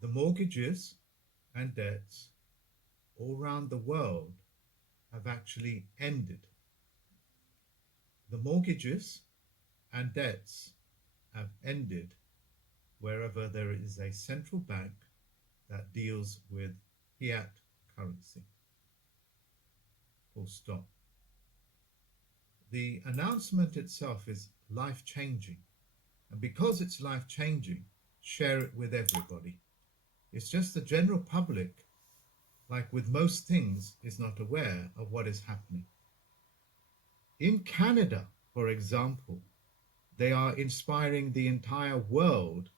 The mortgages and debts all around the world have actually ended. The mortgages and debts have ended wherever there is a central bank that deals with fiat currency. Full stop. The announcement itself is life-changing, and because it's life-changing, share it with everybody. It's just the general public, like with most things, is not aware of what is happening. In Canada, for example, they are inspiring the entire world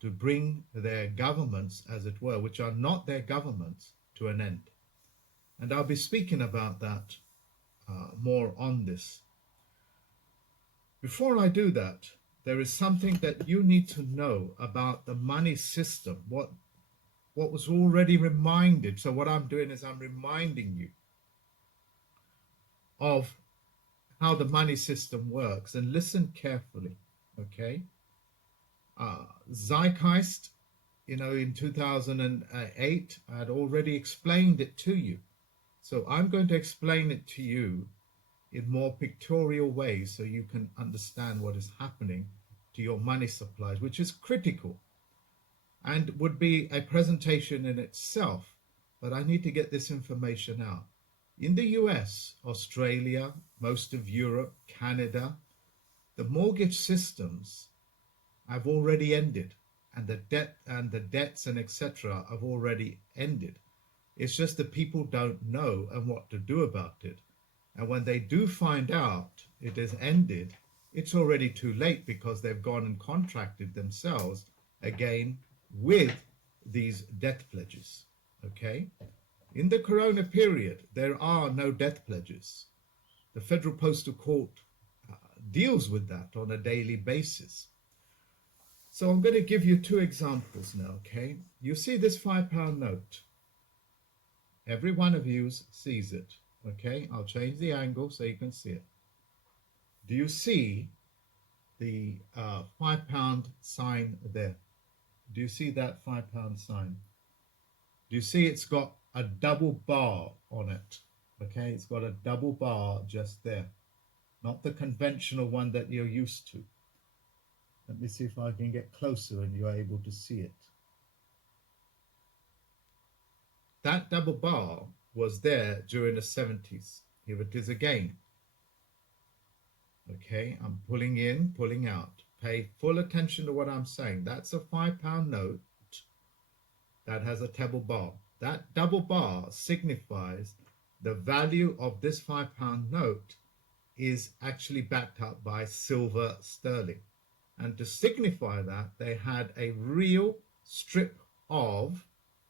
to bring their governments, as it were, which are not their governments, to an end. And I'll be speaking about that more on this. Before I do that, there is something that you need to know about the money system, what was already reminded. So what I'm doing is I'm reminding you of how the money system works, and listen carefully, okay? Zeitgeist, in 2008, I had already explained it to you. So I'm going to explain it to you in more pictorial ways so you can understand what is happening to your money supplies, which is critical and would be a presentation in itself, but I need to get this information out. In the US, Australia, most of Europe, Canada, the mortgage systems have already ended, and the debt and the debts and etc. have already ended. It's just that people don't know and what to do about it. And when they do find out it has ended, it's already too late because they've gone and contracted themselves again with these debt pledges. Okay? In the Corona period, there are no debt pledges. The Federal Postal Court deals with that on a daily basis. So I'm going to give you two examples now, okay? You see this £5 note. Every one of you sees it, okay? I'll change the angle so you can see it. Do you see the £5 sign there? Do you see that £5 sign? Do you see it's got a double bar on it? Okay, it's got a double bar just there, not the conventional one that you're used to. Let me see if I can get closer and you're able to see it. That double bar was there during the 70s. Here it is again. Okay, I'm pulling in, pulling out. Pay full attention to what I'm saying. That's a £5 note that has a double bar. That double bar signifies the value of this £5 note is actually backed up by silver sterling. And to signify that, they had a real strip of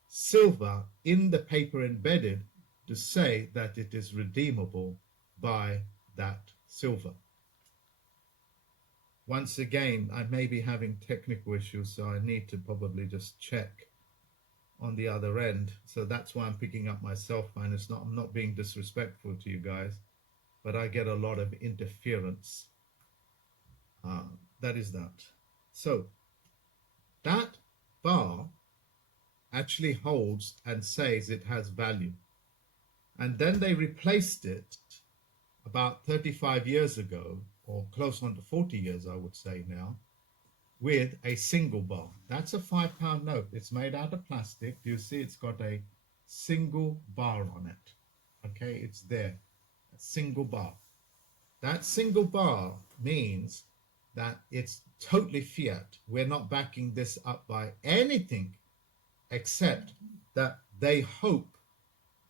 silver in the paper embedded to say that it is redeemable by that silver. Once again, I may be having technical issues, so I need to probably just check on the other end. So that's why I'm picking up my cell phone. I'm not being disrespectful to you guys, but I get a lot of interference. That is that. So that bar actually holds and says it has value. And then they replaced it about 35 years ago, or close on to 40 years, I would say now, with a single bar. That's a £5 note. It's made out of plastic. You see it's got a single bar on it. Okay, it's there. A single bar. That single bar means that it's totally fiat. We're not backing this up by anything except that they hope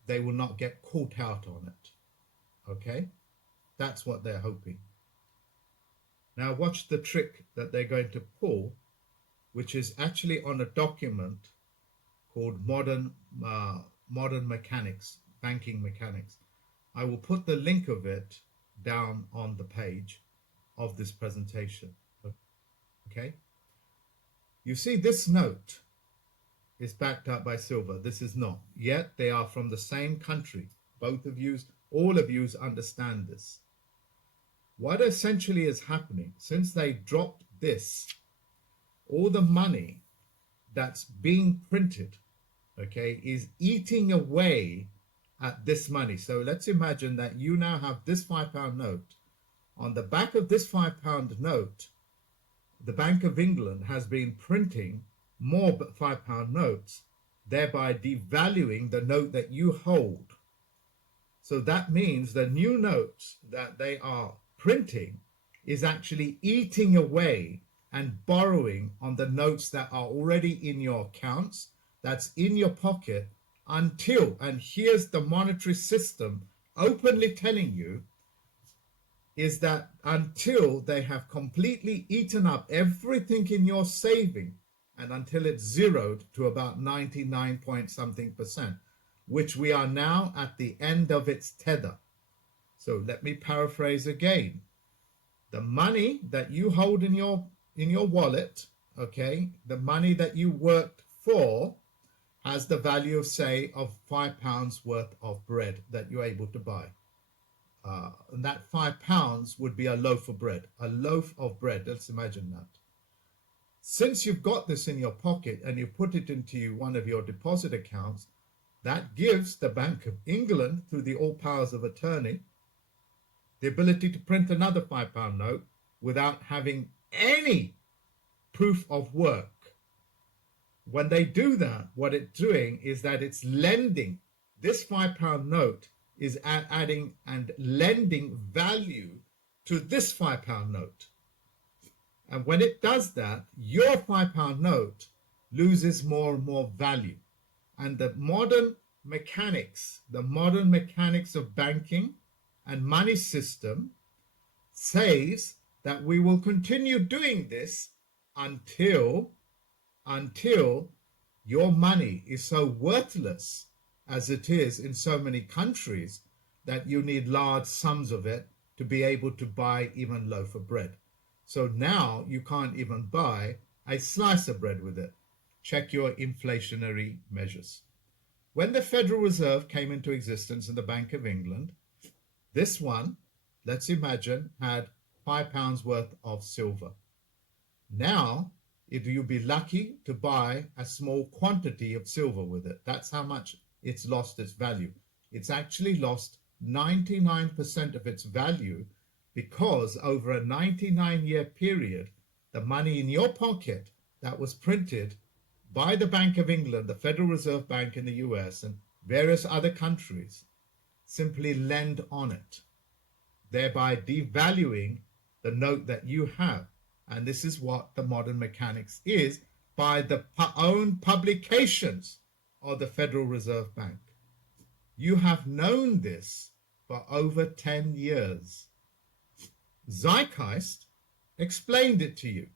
they will not get caught out on it. Okay? That's what they're hoping. Now watch the trick that they're going to pull, which is actually on a document called Modern Mechanics, Banking Mechanics. I will put the link of it down on the page of this presentation. Okay? You see this note is backed up by silver. This is not. Yet they are from the same country. Both of you, all of you understand this. What essentially is happening, since they dropped this, all the money that's being printed, okay, is eating away at this money. So let's imagine that you now have this £5 note. On the back of this £5 note, the Bank of England has been printing more £5 notes, thereby devaluing the note that you hold. So that means the new notes that they are printing is actually eating away and borrowing on the notes that are already in your accounts, that's in your pocket, until, and here's the monetary system openly telling you, is that until they have completely eaten up everything in your saving, and until it's zeroed to about 99 point something percent, which we are now at the end of its tether. So let me paraphrase again. The money that you hold in your wallet, okay, the money that you worked for has the value of, say, of £5 worth of bread that you're able to buy. And that £5 would be a loaf of bread. A loaf of bread, let's imagine that. Since you've got this in your pocket and you put it into one of your deposit accounts, that gives the Bank of England, through the all powers of attorney, the ability to print another £5 note without having any proof of work. When they do that, what it's doing is that it's lending. This £5 note is adding and lending value to this £5 note. And when it does that, your £5 note loses more and more value. And the modern mechanics of banking and money system says that we will continue doing this until your money is so worthless, as it is in so many countries, that you need large sums of it to be able to buy even a loaf of bread. So now you can't even buy a slice of bread with it. Check your inflationary measures. When the Federal Reserve came into existence in the Bank of England, this one, let's imagine, had £5 worth of silver. Now, you'll be lucky to buy a small quantity of silver with it. That's how much it's lost its value. It's actually lost 99% of its value, because over a 99-year period, the money in your pocket that was printed by the Bank of England, the Federal Reserve Bank in the US, and various other countries, simply lend on it, thereby devaluing the note that you have. And this is what the modern mechanics is by the own publications of the Federal Reserve Bank. You have known this for over 10 years. Zeitgeist explained it to you.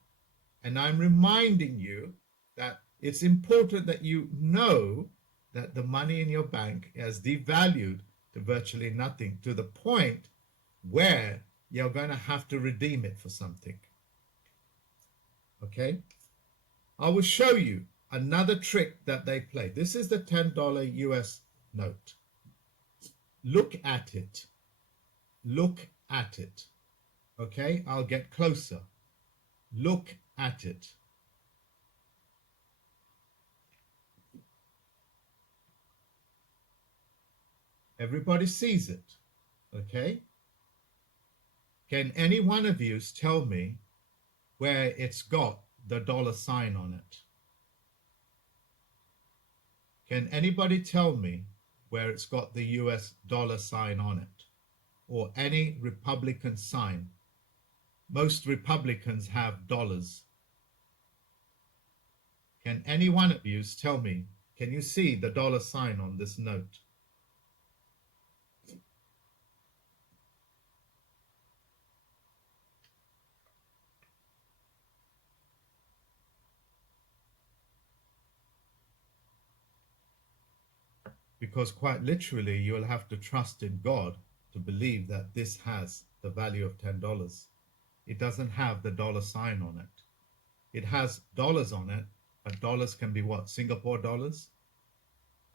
And I'm reminding you that it's important that you know that the money in your bank has devalued to virtually nothing, to the point where you're going to have to redeem it for something. Okay? I will show you another trick that they play. This is the $10 US note. Look at it. Look at it. Okay? I'll get closer. Look at it. Everybody sees it. Okay? Can any one of you tell me where it's got the $sign on it? Can anybody tell me where it's got the US $sign on it? Or any Republican sign? Most Republicans have dollars. Can any one of you tell me, can you see the $sign on this note? Because quite literally, you'll have to trust in God to believe that this has the value of $10. It doesn't have the $sign on it. It has dollars on it, but dollars can be what? Singapore dollars?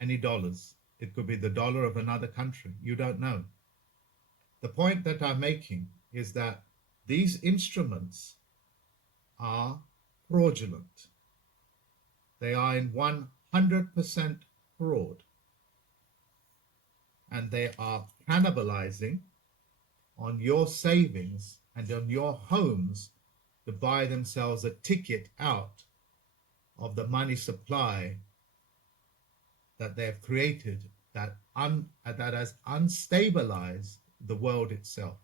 Any dollars. It could be the dollar of another country. You don't know. The point that I'm making is that these instruments are fraudulent. They are in 100% fraud, and they are cannibalizing on your savings and on your homes to buy themselves a ticket out of the money supply that they have created that has unstabilized the world itself.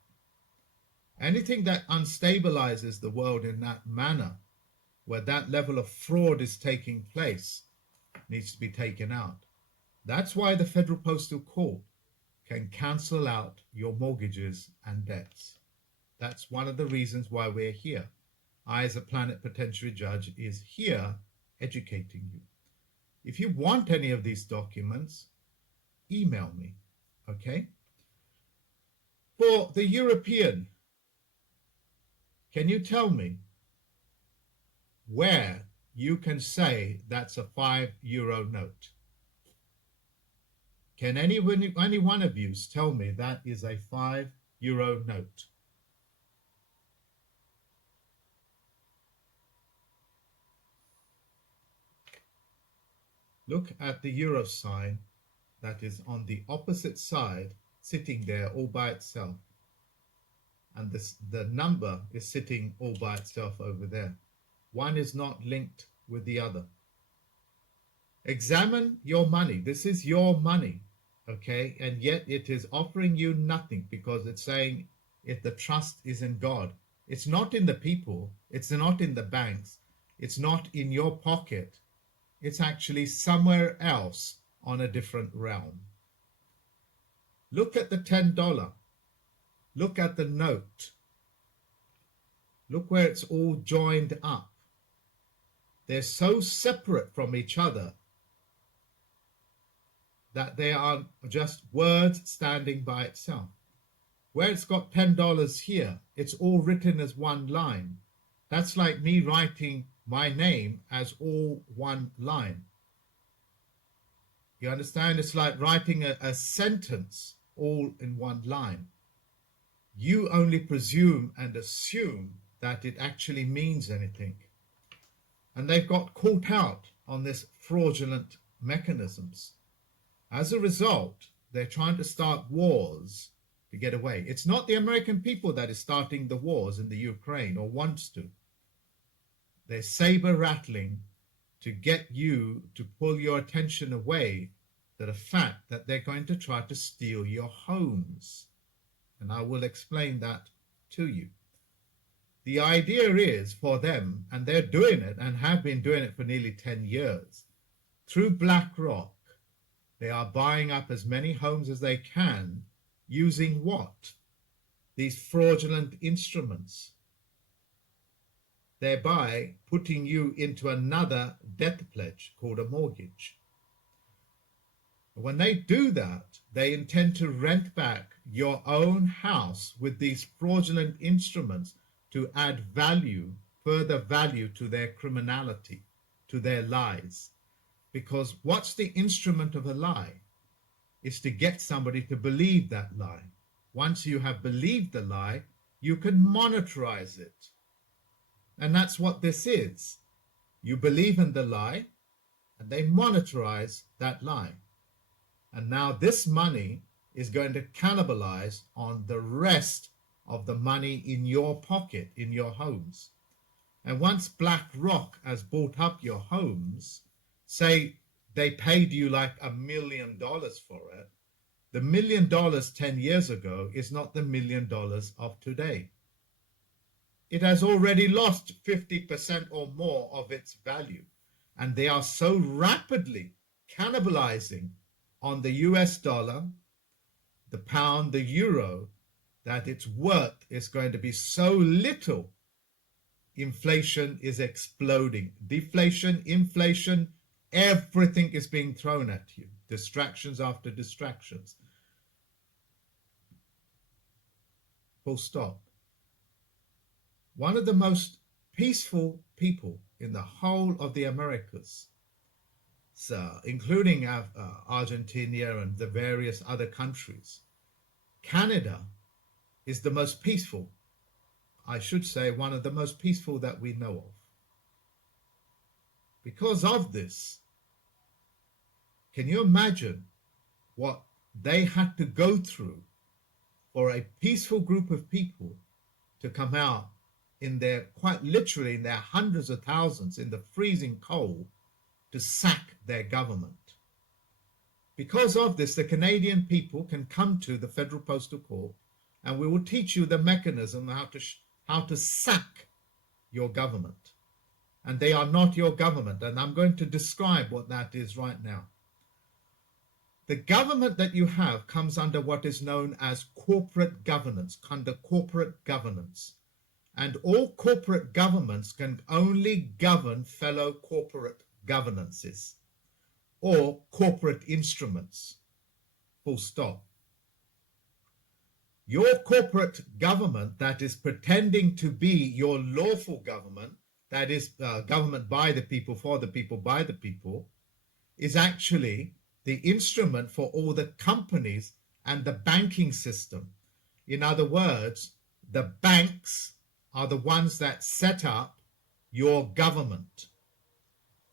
Anything that unstabilizes the world in that manner, where that level of fraud is taking place, needs to be taken out. That's why the Federal Postal Court can cancel out your mortgages and debts. That's one of the reasons why we're here. I, as a plenipotentiary judge, is here educating you. If you want any of these documents, email me, okay? For the European, can you tell me where you can say that's a €5 note? Can any one of you tell me that is a €5 note? Look at the euro sign that is on the opposite side, sitting there all by itself. And the number is sitting all by itself over there. One is not linked with the other. Examine your money. This is your money, okay? And yet it is offering you nothing, because it's saying if the trust is in God. It's not in the people. It's not in the banks. It's not in your pocket. It's actually somewhere else on a different realm. Look at the $10. Look at the note. Look where it's all joined up. They're so separate from each other that they are just words standing by itself. Where it's got $10 here, it's all written as one line. That's like me writing my name as all one line. You understand? It's like writing a sentence all in one line. You only presume and assume that it actually means anything. And they've got caught out on this fraudulent mechanisms. As a result, they're trying to start wars to get away. It's not the American people that is starting the wars in the Ukraine or wants to. They're saber rattling to get you to pull your attention away to the fact that they're going to try to steal your homes. And I will explain that to you. The idea is for them, and they're doing it and have been doing it for nearly 10 years, through BlackRock, they are buying up as many homes as they can using what? These fraudulent instruments, thereby putting you into another debt pledge called a mortgage. When they do that, they intend to rent back your own house with these fraudulent instruments to add value, further value to their criminality, to their lies. Because what's the instrument of a lie? Is to get somebody to believe that lie. Once you have believed the lie, you can monetize it. And that's what this is. You believe in the lie, and they monetize that lie. And now this money is going to cannibalize on the rest of the money in your pocket, in your homes. And once BlackRock has bought up your homes, say they paid you like $1 million for it, the $1 million 10 years ago is not the $1 million of today. It has already lost 50% or more of its value. And they are so rapidly cannibalizing on the US dollar, the pound, the euro, that its worth is going to be so little. Inflation is exploding. Deflation, inflation, everything is being thrown at you. Distractions after distractions. Full stop. One of the most peaceful people in the whole of the Americas, including Argentina and the various other countries, Canada is the most peaceful. I should say one of the most peaceful that we know of. Because of this, can you imagine what they had to go through for a peaceful group of people to come out in their, quite literally in their hundreds of thousands, in the freezing cold, to sack their government? Because of this, the Canadian people can come to the Federal Postal Court, and we will teach you the mechanism how to sack your government. And they are not your government, and I'm going to describe what that is right now. The government that you have comes under what is known as corporate governance, under corporate governance. And all corporate governments can only govern fellow corporate governances or corporate instruments, full stop. Your corporate government that is pretending to be your lawful government, that is government by the people, for the people, by the people, is actually the instrument for all the companies and the banking system. In other words, the banks are the ones that set up your government.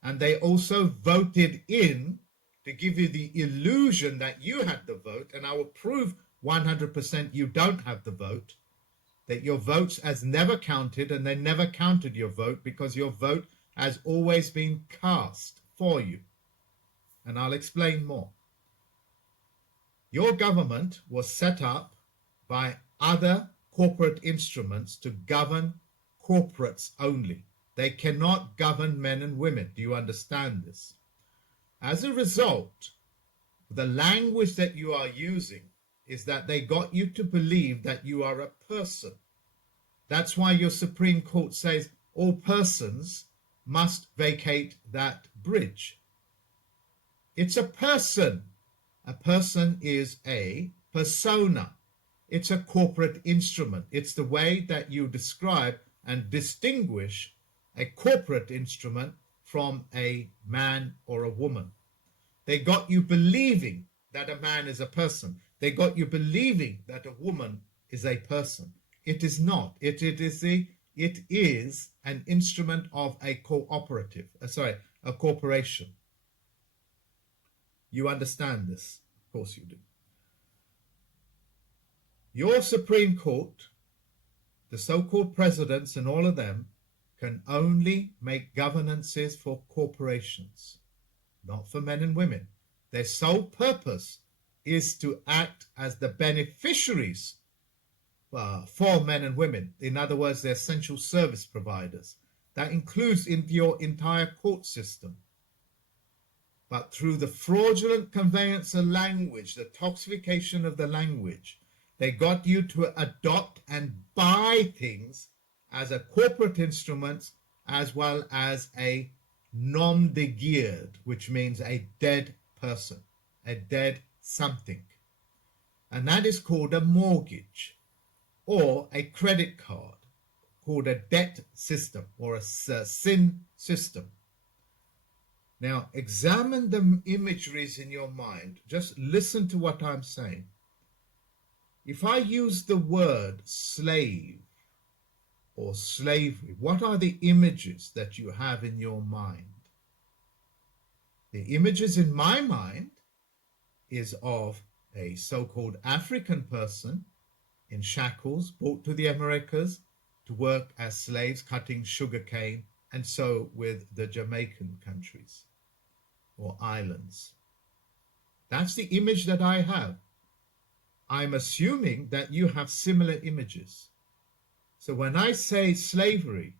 And they also voted in to give you the illusion that you had the vote, and I will prove 100% you don't have the vote, that your votes has never counted, and they never counted your vote because your vote has always been cast for you. And I'll explain more. Your government was set up by other corporate instruments to govern corporates only. They cannot govern men and women. Do you understand this? As a result, the language that you are using is that they got you to believe that you are a person. That's why your Supreme Court says all persons must vacate that bridge. It's a person. A person is a persona. It's a corporate instrument. It's the way that you describe and distinguish a corporate instrument from a man or a woman. They got you believing that a man is a person. They got you believing that a woman is a person. It is not. It is an instrument of a a corporation. You understand this? Of course you do. Your Supreme Court, the so-called presidents and all of them, can only make governances for corporations, not for men and women. Their sole purpose is to act as the beneficiaries for men and women. In other words, they're essential service providers. That includes in your entire court system. But through the fraudulent conveyance of language, the toxification of the language, they got you to adopt and buy things as a corporate instrument as well as a nom de guerre, which means a dead person, a dead something. And that is called a mortgage or a credit card, called a debt system or a sin system. Now, examine the imageries in your mind. Just listen to what I'm saying. If I use the word slave or slavery, what are the images that you have in your mind? The images in my mind is of a so-called African person in shackles brought to the Americas to work as slaves cutting sugarcane, and so with the Jamaican countries or islands. That's the image that I have. I'm assuming that you have similar images. So when I say slavery,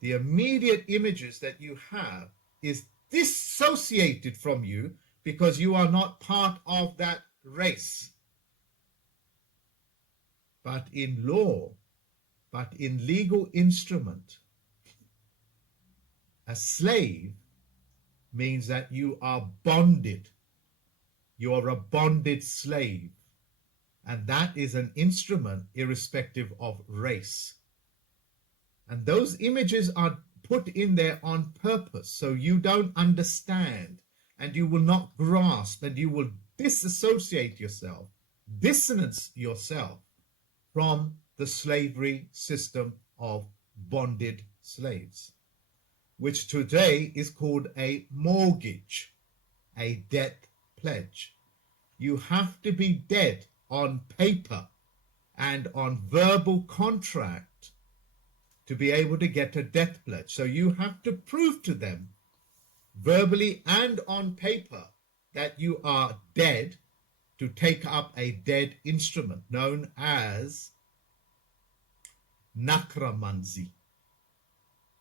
the immediate images that you have is dissociated from you because you are not part of that race. But in law, but in legal instrument, a slave means that you are bonded. You are a bonded slave. And that is an instrument irrespective of race. And those images are put in there on purpose so you don't understand and you will not grasp and you will disassociate yourself, dissonance yourself from the slavery system of bonded slaves. which today is called a mortgage, a debt pledge. You have to be dead on paper and on verbal contract to be able to get a debt pledge. So you have to prove to them verbally and on paper that you are dead to take up a dead instrument known as necromancy.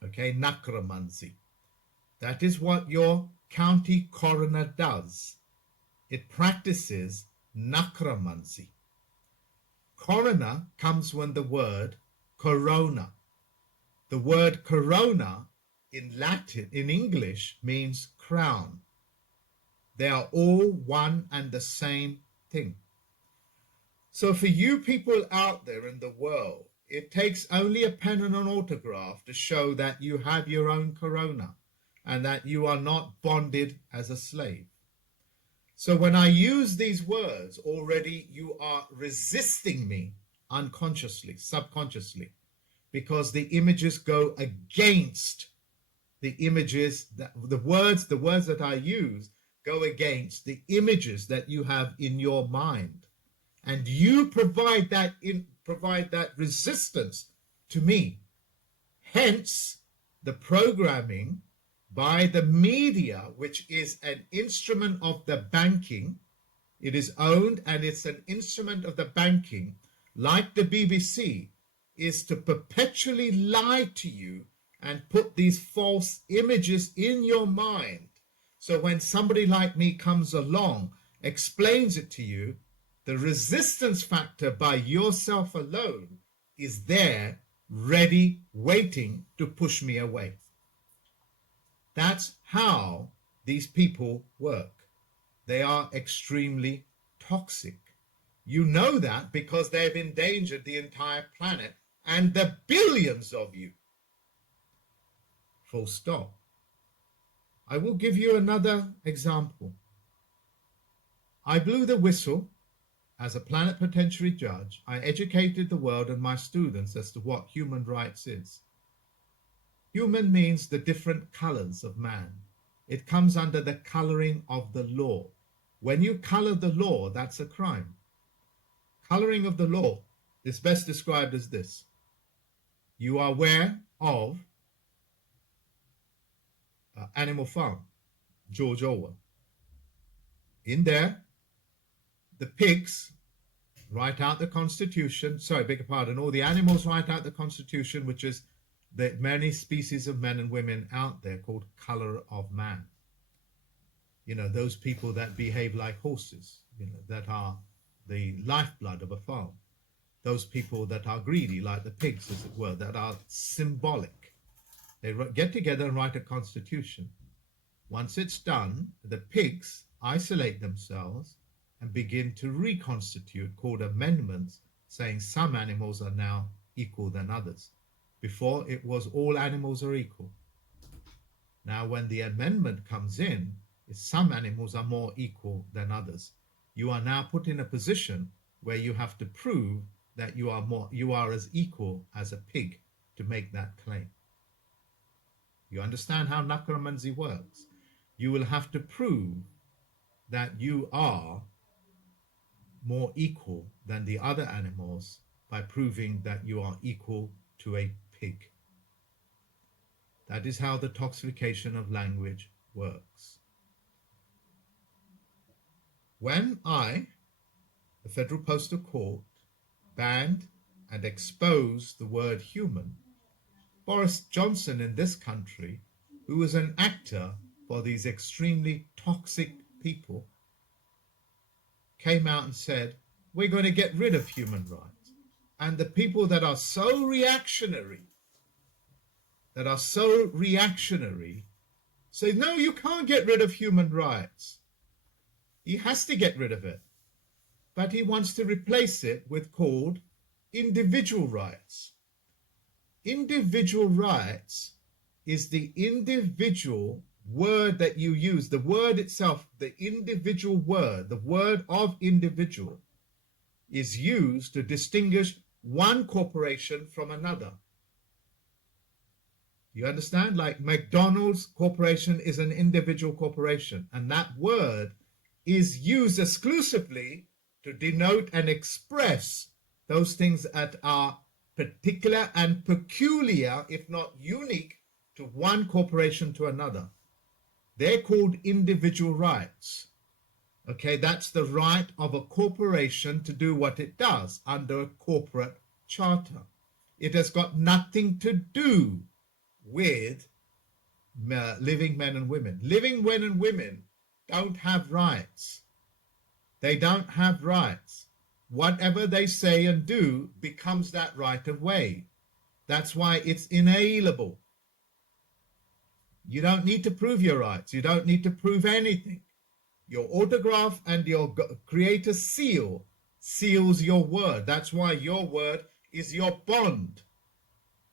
Okay, necromancy. That is what your county coroner does. It practices necromancy. Coroner comes from the word corona. The word corona in Latin, in English, means crown. They are all one and the same thing. So for you people out there in the world, it takes only a pen and an autograph to show that you have your own corona and that you are not bonded as a slave. So when I use these words, already you are resisting me unconsciously, subconsciously, because the images go against the images, the words that I use go against the images that you have in your mind. And you provide that resistance to me. Hence, the programming by the media, which is an instrument of the banking. It is owned and it's an instrument of the banking, like the BBC, is to perpetually lie to you and put these false images in your mind. So when somebody like me comes along, explains it to you, the resistance factor by yourself alone is there, ready, waiting to push me away. That's how these people work. They are extremely toxic. You know that because they've endangered the entire planet and the billions of you. Full stop. I will give you another example. I blew the whistle as a plenipotentiary judge. I educated the world and my students as to what human rights is. Human means the different colors of man. It comes under the coloring of the law. When you color the law, that's a crime. Coloring of the law is best described as this. You are aware of Animal Farm, George Orwell. In there, the pigs write out the Constitution. Sorry, beg your pardon. All the animals write out the Constitution, which is the many species of men and women out there called color of man. You know, those people that behave like horses, you know, that are the lifeblood of a farm. Those people that are greedy, like the pigs, as it were, that are symbolic. They get together and write a constitution. Once it's done, the pigs isolate themselves and begin to reconstitute, called amendments, saying some animals are now equal than others. Before, it was all animals are equal. Now, when the amendment comes in, some animals are more equal than others. You are now put in a position where you have to prove that you are as equal as a pig to make that claim. You understand how necromancy works? You will have to prove that you are more equal than the other animals by proving that you are equal to a pig. That is how the toxification of language works. When the Federal Postal Court, banned and exposed the word human, Boris Johnson in this country, who was an actor for these extremely toxic people, came out and said, we're going to get rid of human rights. And the people that are so reactionary, say, no, you can't get rid of human rights. He has to get rid of it. But he wants to replace it with called individual rights. Individual rights is the individual word that you use, the word itself, the individual word, the word of individual is used to distinguish one corporation from another. You understand? Like McDonald's Corporation is an individual corporation, and that word is used exclusively to denote and express those things that are particular and peculiar, if not unique, to one corporation to another. They're called individual rights. Okay, that's the right of a corporation to do what it does under a corporate charter. It has got nothing to do with living men and women. Living men and women don't have rights. They don't have rights. Whatever they say and do becomes that right of way. That's why it's inalienable. You don't need to prove your rights. You don't need to prove anything. Your autograph and your creator seal seals your word. That's why your word is your bond.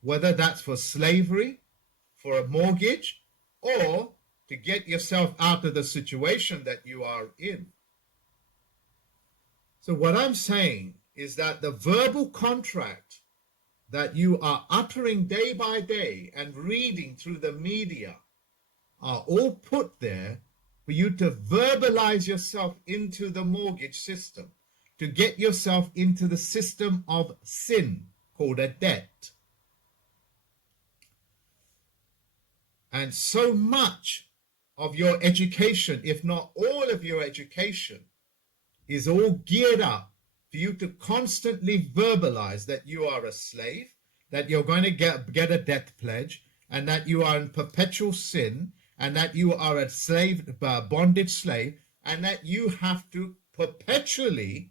Whether that's for slavery, for a mortgage, or to get yourself out of the situation that you are in. So what I'm saying is that the verbal contract that you are uttering day by day and reading through the media are all put there for you to verbalize yourself into the mortgage system, to get yourself into the system of sin called a debt. And so much of your education, if not all of your education, is all geared up for you to constantly verbalize that you are a slave, that you're going to get a death pledge, and that you are in perpetual sin, and that you are a slave, bondage slave, and that you have to perpetually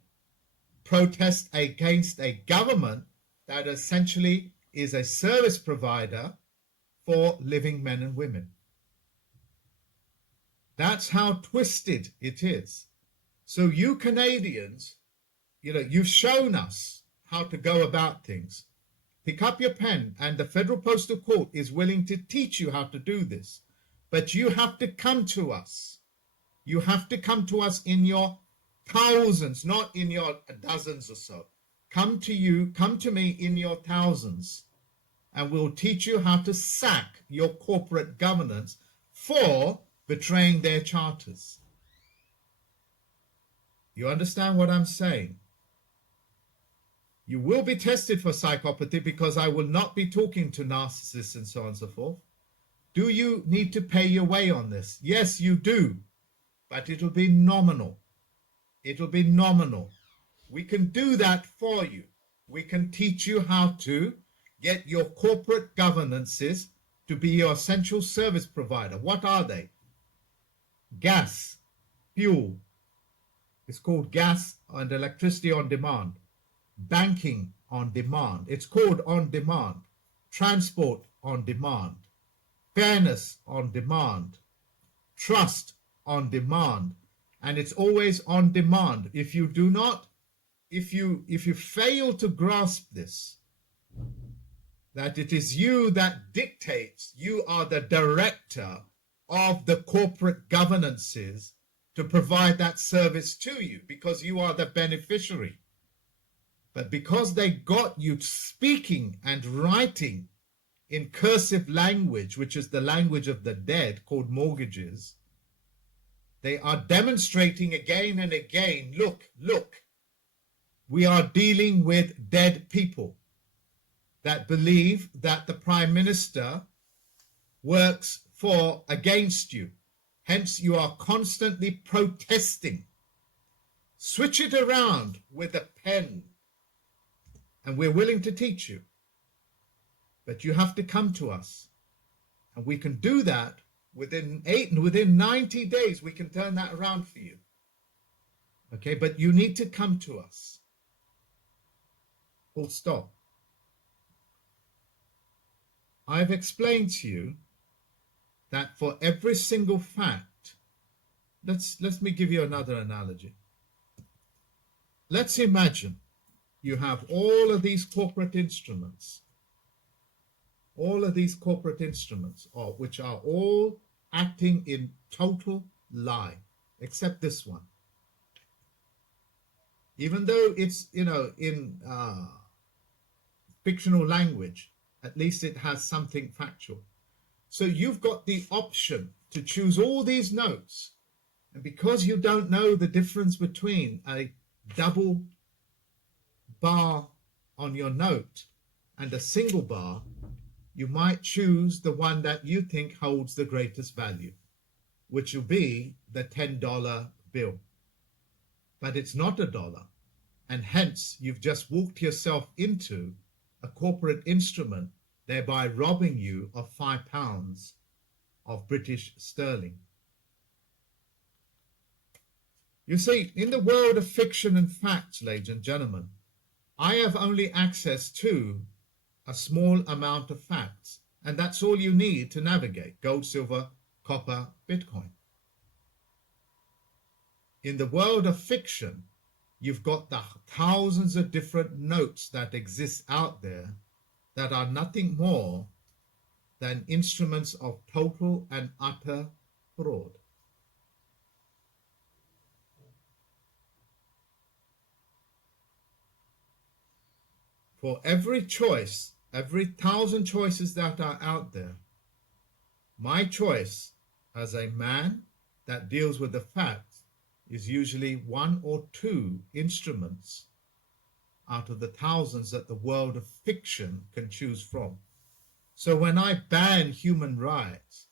protest against a government that essentially is a service provider for living men and women. That's how twisted it is. So you Canadians, you've shown us how to go about things. Pick up your pen, and the Federal Postal Court is willing to teach you how to do this. But you have to come to us. You have to come to us in your thousands, not in your dozens or so. Come to me in your thousands, and we'll teach you how to sack your corporate governance for betraying their charters. You understand what I'm saying? You will be tested for psychopathy because I will not be talking to narcissists and so on and so forth. Do you need to pay your way on this? Yes, you do, but it'll be nominal. It'll be nominal. We can do that for you. We can teach you how to get your corporate governances to be your essential service provider. What are they? Gas, fuel. It's called gas and electricity on demand. Banking on demand. It's called on demand. Transport on demand. Fairness on demand. Trust on demand. And it's always on demand. If you do not, if you fail to grasp this, that it is you that dictates, you are the director of the corporate governances to provide that service to you because you are the beneficiary. But because they got you speaking and writing in cursive language, which is the language of the dead, called mortgages, they are demonstrating again and again, look, we are dealing with dead people that believe that the Prime Minister works against you. Hence, you are constantly protesting. Switch it around with a pen, and we're willing to teach you. But you have to come to us, and we can do that within 90 days. We can turn that around for you. Okay, but you need to come to us. Full stop. I've explained to you that for every single fact, let me give you another analogy. Let's imagine you have all of these corporate instruments, which are all acting in total lie, except this one. Even though it's, in fictional language, at least it has something factual. So you've got the option to choose all these notes. And because you don't know the difference between a double bar on your note and a single bar, you might choose the one that you think holds the greatest value, which will be the $10 bill. But it's not a dollar, and hence you've just walked yourself into a corporate instrument, thereby robbing you of £5 of British sterling. You see, in the world of fiction and facts, ladies and gentlemen, I have only access to a small amount of facts, and that's all you need to navigate gold, silver, copper, Bitcoin. In the world of fiction, you've got the thousands of different notes that exist out there that are nothing more than instruments of total and utter fraud. For every choice, every 1,000 choices that are out there, my choice as a man that deals with the facts is usually one or two instruments out of the thousands that the world of fiction can choose from. So when I ban human rights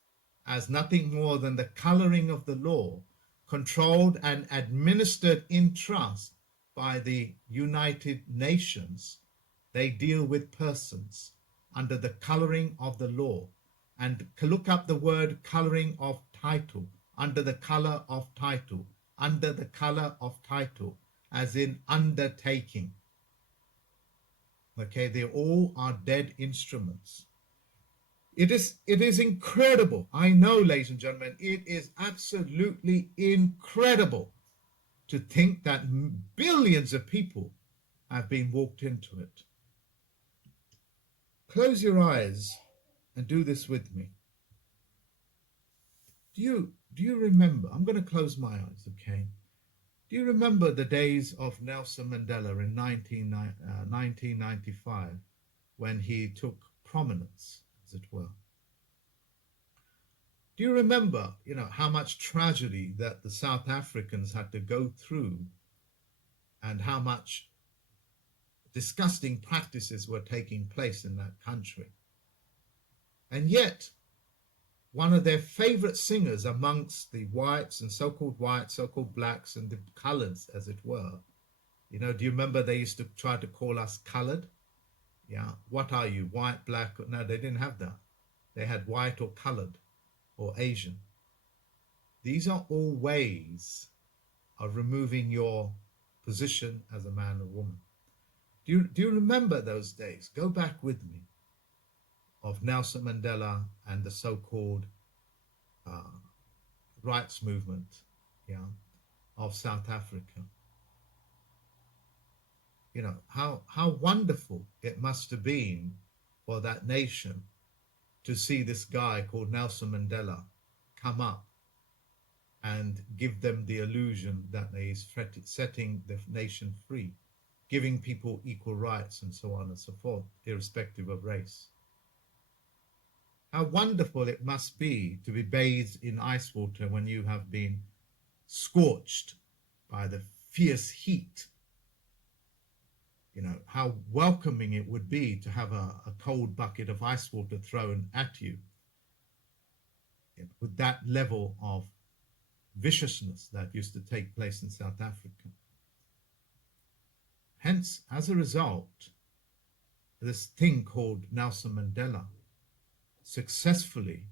as nothing more than the coloring of the law, controlled and administered in trust by the United Nations, they deal with persons under the coloring of the law. And look up the word coloring of title, under the color of title, under the color of title, as in undertaking. Okay, they all are dead instruments. It is incredible. I know, ladies and gentlemen, it is absolutely incredible to think that billions of people have been walked into it. Close your eyes and do this with me. Do you remember? I'm going to close my eyes, okay? Do you remember the days of Nelson Mandela in 1995 when he took prominence, as it were? Do you remember, how much tragedy that the South Africans had to go through and how much disgusting practices were taking place in that country? And yet, one of their favorite singers amongst the whites and so-called whites, so-called blacks, and the coloreds, as it were, do you remember they used to try to call us colored? Yeah, what are you, white, black? No, they didn't have that. They had white or colored or Asian. These are all ways of removing your position as a man or woman. Do you remember those days? Go back with me, of Nelson Mandela and the so-called rights movement, of South Africa. How wonderful it must have been for that nation to see this guy called Nelson Mandela come up and give them the illusion that he is setting the nation free, giving people equal rights and so on and so forth, irrespective of race. How wonderful it must be to be bathed in ice water when you have been scorched by the fierce heat. How welcoming it would be to have a cold bucket of ice water thrown at you with that level of viciousness that used to take place in South Africa. Hence, as a result, this thing called Nelson Mandela successfully,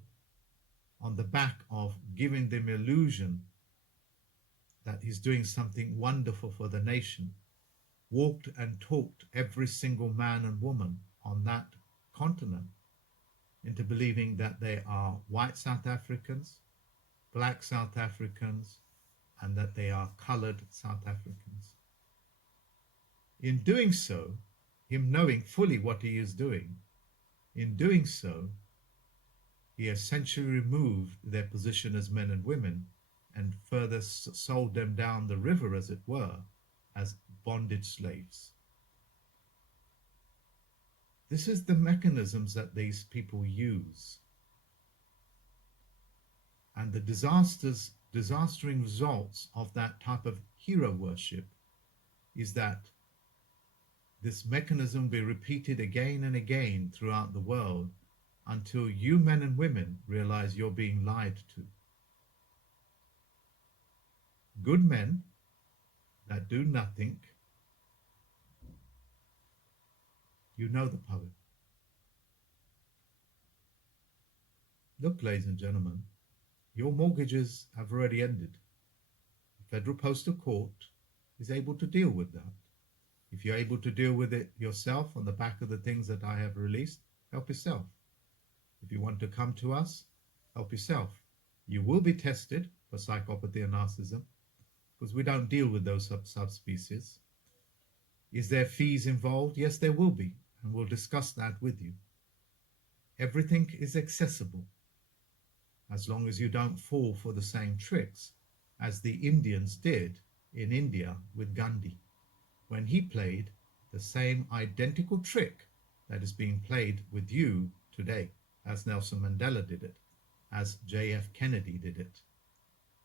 on the back of giving them illusion that he's doing something wonderful for the nation, walked and talked every single man and woman on that continent into believing that they are white South Africans, black South Africans, and that they are colored South Africans. In doing so, him knowing fully what he is doing, in doing so, he essentially removed their position as men and women and further sold them down the river, as it were, as bondage slaves. This is the mechanisms that these people use. And the disastering results of that type of hero worship is that this mechanism will be repeated again and again throughout the world until you men and women realize you're being lied to. Good men that do nothing, you know the poet. Look, ladies and gentlemen, your mortgages have already ended. The Federal Postal Court is able to deal with that. If you're able to deal with it yourself on the back of the things that I have released, help yourself. If you want to come to us, help yourself. You will be tested for psychopathy and narcissism because we don't deal with those subspecies. Is there fees involved? Yes, there will be, and we'll discuss that with you. Everything is accessible as long as you don't fall for the same tricks as the Indians did in India with Gandhi, when he played the same identical trick that is being played with you today, as Nelson Mandela did it, as J.F. Kennedy did it.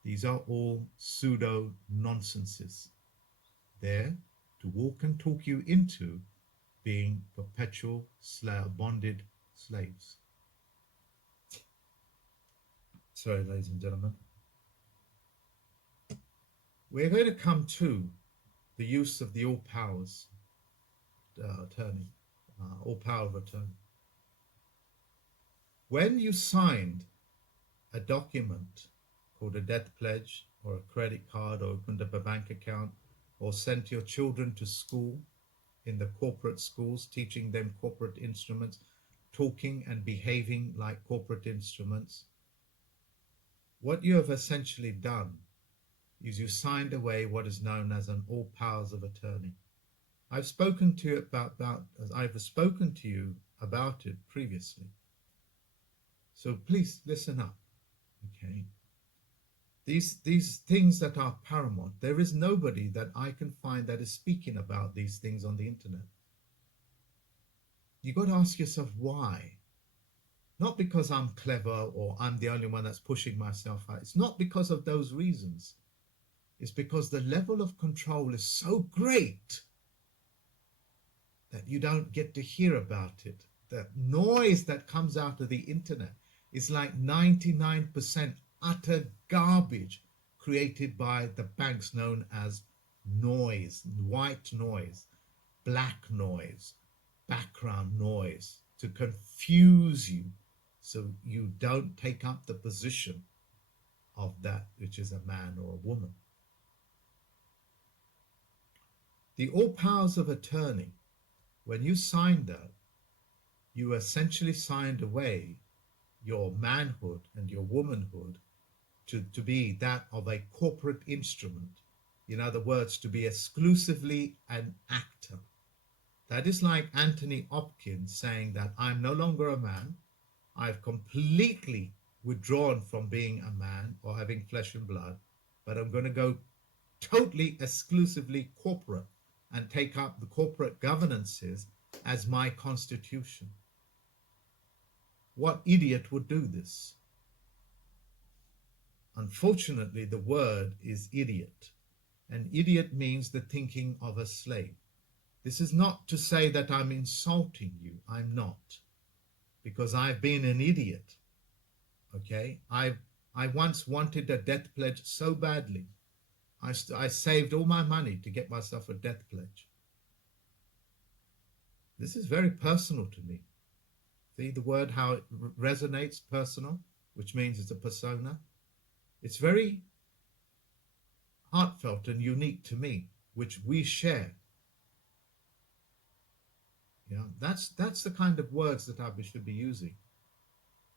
These are all pseudo nonsenses there to walk and talk you into being perpetual bonded slaves. Sorry, ladies and gentlemen. We're going to come to the use of the all powers attorney, all power of attorney. When you signed a document called a death pledge or a credit card or opened up a bank account or sent your children to school in the corporate schools, teaching them corporate instruments, talking and behaving like corporate instruments, what you have essentially done is you signed away what is known as an all powers of attorney. I've spoken to you about it previously. So please listen up, okay? These things that are paramount, there is nobody that I can find that is speaking about these things on the internet. You got to ask yourself why. Not because I'm clever or I'm the only one that's pushing myself out. It's not because of those reasons. It's because the level of control is so great that you don't get to hear about it. The noise that comes out of the internet is like 99% utter garbage created by the banks known as noise, white noise, black noise, background noise, to confuse you so you don't take up the position of that which is a man or a woman. The all powers of attorney, when you signed that, you essentially signed away your manhood and your womanhood to be that of a corporate instrument. In other words, to be exclusively an actor. That is like Anthony Hopkins saying that I'm no longer a man. I've completely withdrawn from being a man or having flesh and blood, but I'm going to go totally exclusively corporate and take up the corporate governances as my constitution. What idiot would do this? Unfortunately, the word is idiot. An idiot means the thinking of a slave. This is not to say that I'm insulting you. I'm not. Because I've been an idiot. Okay? I once wanted a death pledge so badly. I saved all my money to get myself a death pledge. This is very personal to me. See the word, how it resonates, personal, which means it's a persona. It's very heartfelt and unique to me, which we share. Yeah, that's the kind of words that I should be using.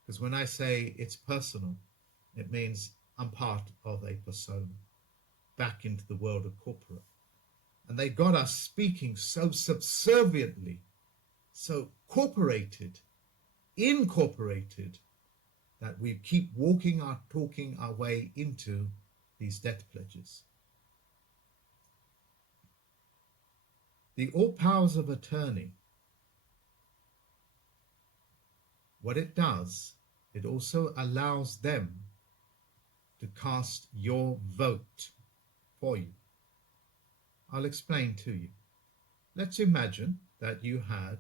Because when I say it's personal, it means I'm part of a persona back into the world of corporate. And they got us speaking so subserviently, so incorporated, that we keep talking our way into these death pledges. The all powers of attorney, what it does, it also allows them to cast your vote for you. I'll explain to you. Let's imagine that you had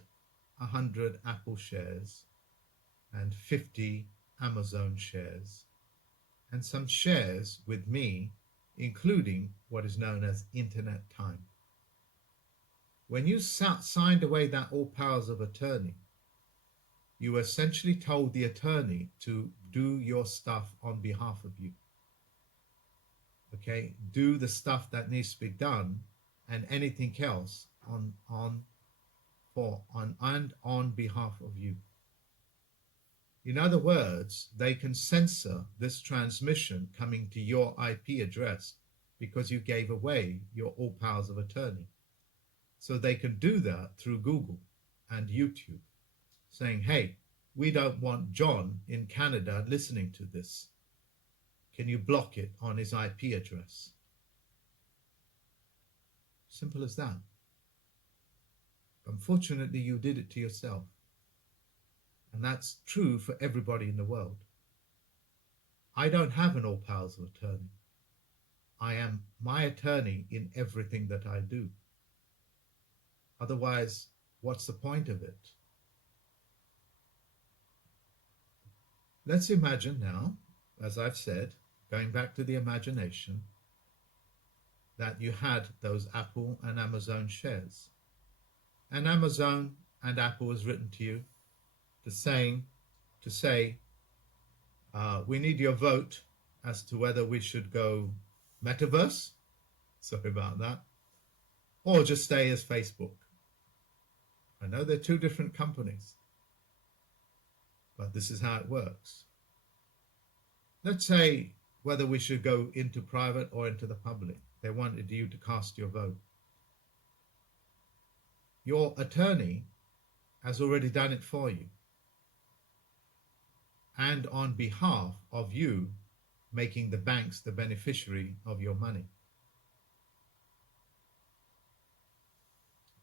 100 Apple shares and 50 Amazon shares and some shares with me, including what is known as internet time. When you signed away that all powers of attorney, you essentially told the attorney to do your stuff on behalf of you. Okay, do the stuff that needs to be done, and anything else on behalf of you. In other words, they can censor this transmission coming to your IP address because you gave away your all powers of attorney. So they can do that through Google and YouTube, saying, hey, we don't want John in Canada listening to this. Can you block it on his IP address? Simple as that. Unfortunately, you did it to yourself. And that's true for everybody in the world. I don't have an all powers of attorney. I am my attorney in everything that I do. Otherwise, what's the point of it? Let's imagine now, as I've said, going back to the imagination, that you had those Apple and Amazon shares. And Amazon and Apple has written to you to say, we need your vote as to whether we should go metaverse, sorry about that, or just stay as Facebook. I know they're two different companies, but this is how it works. Let's say whether we should go into private or into the public. They wanted you to cast your vote. Your attorney has already done it for you, and on behalf of you, making the banks the beneficiary of your money.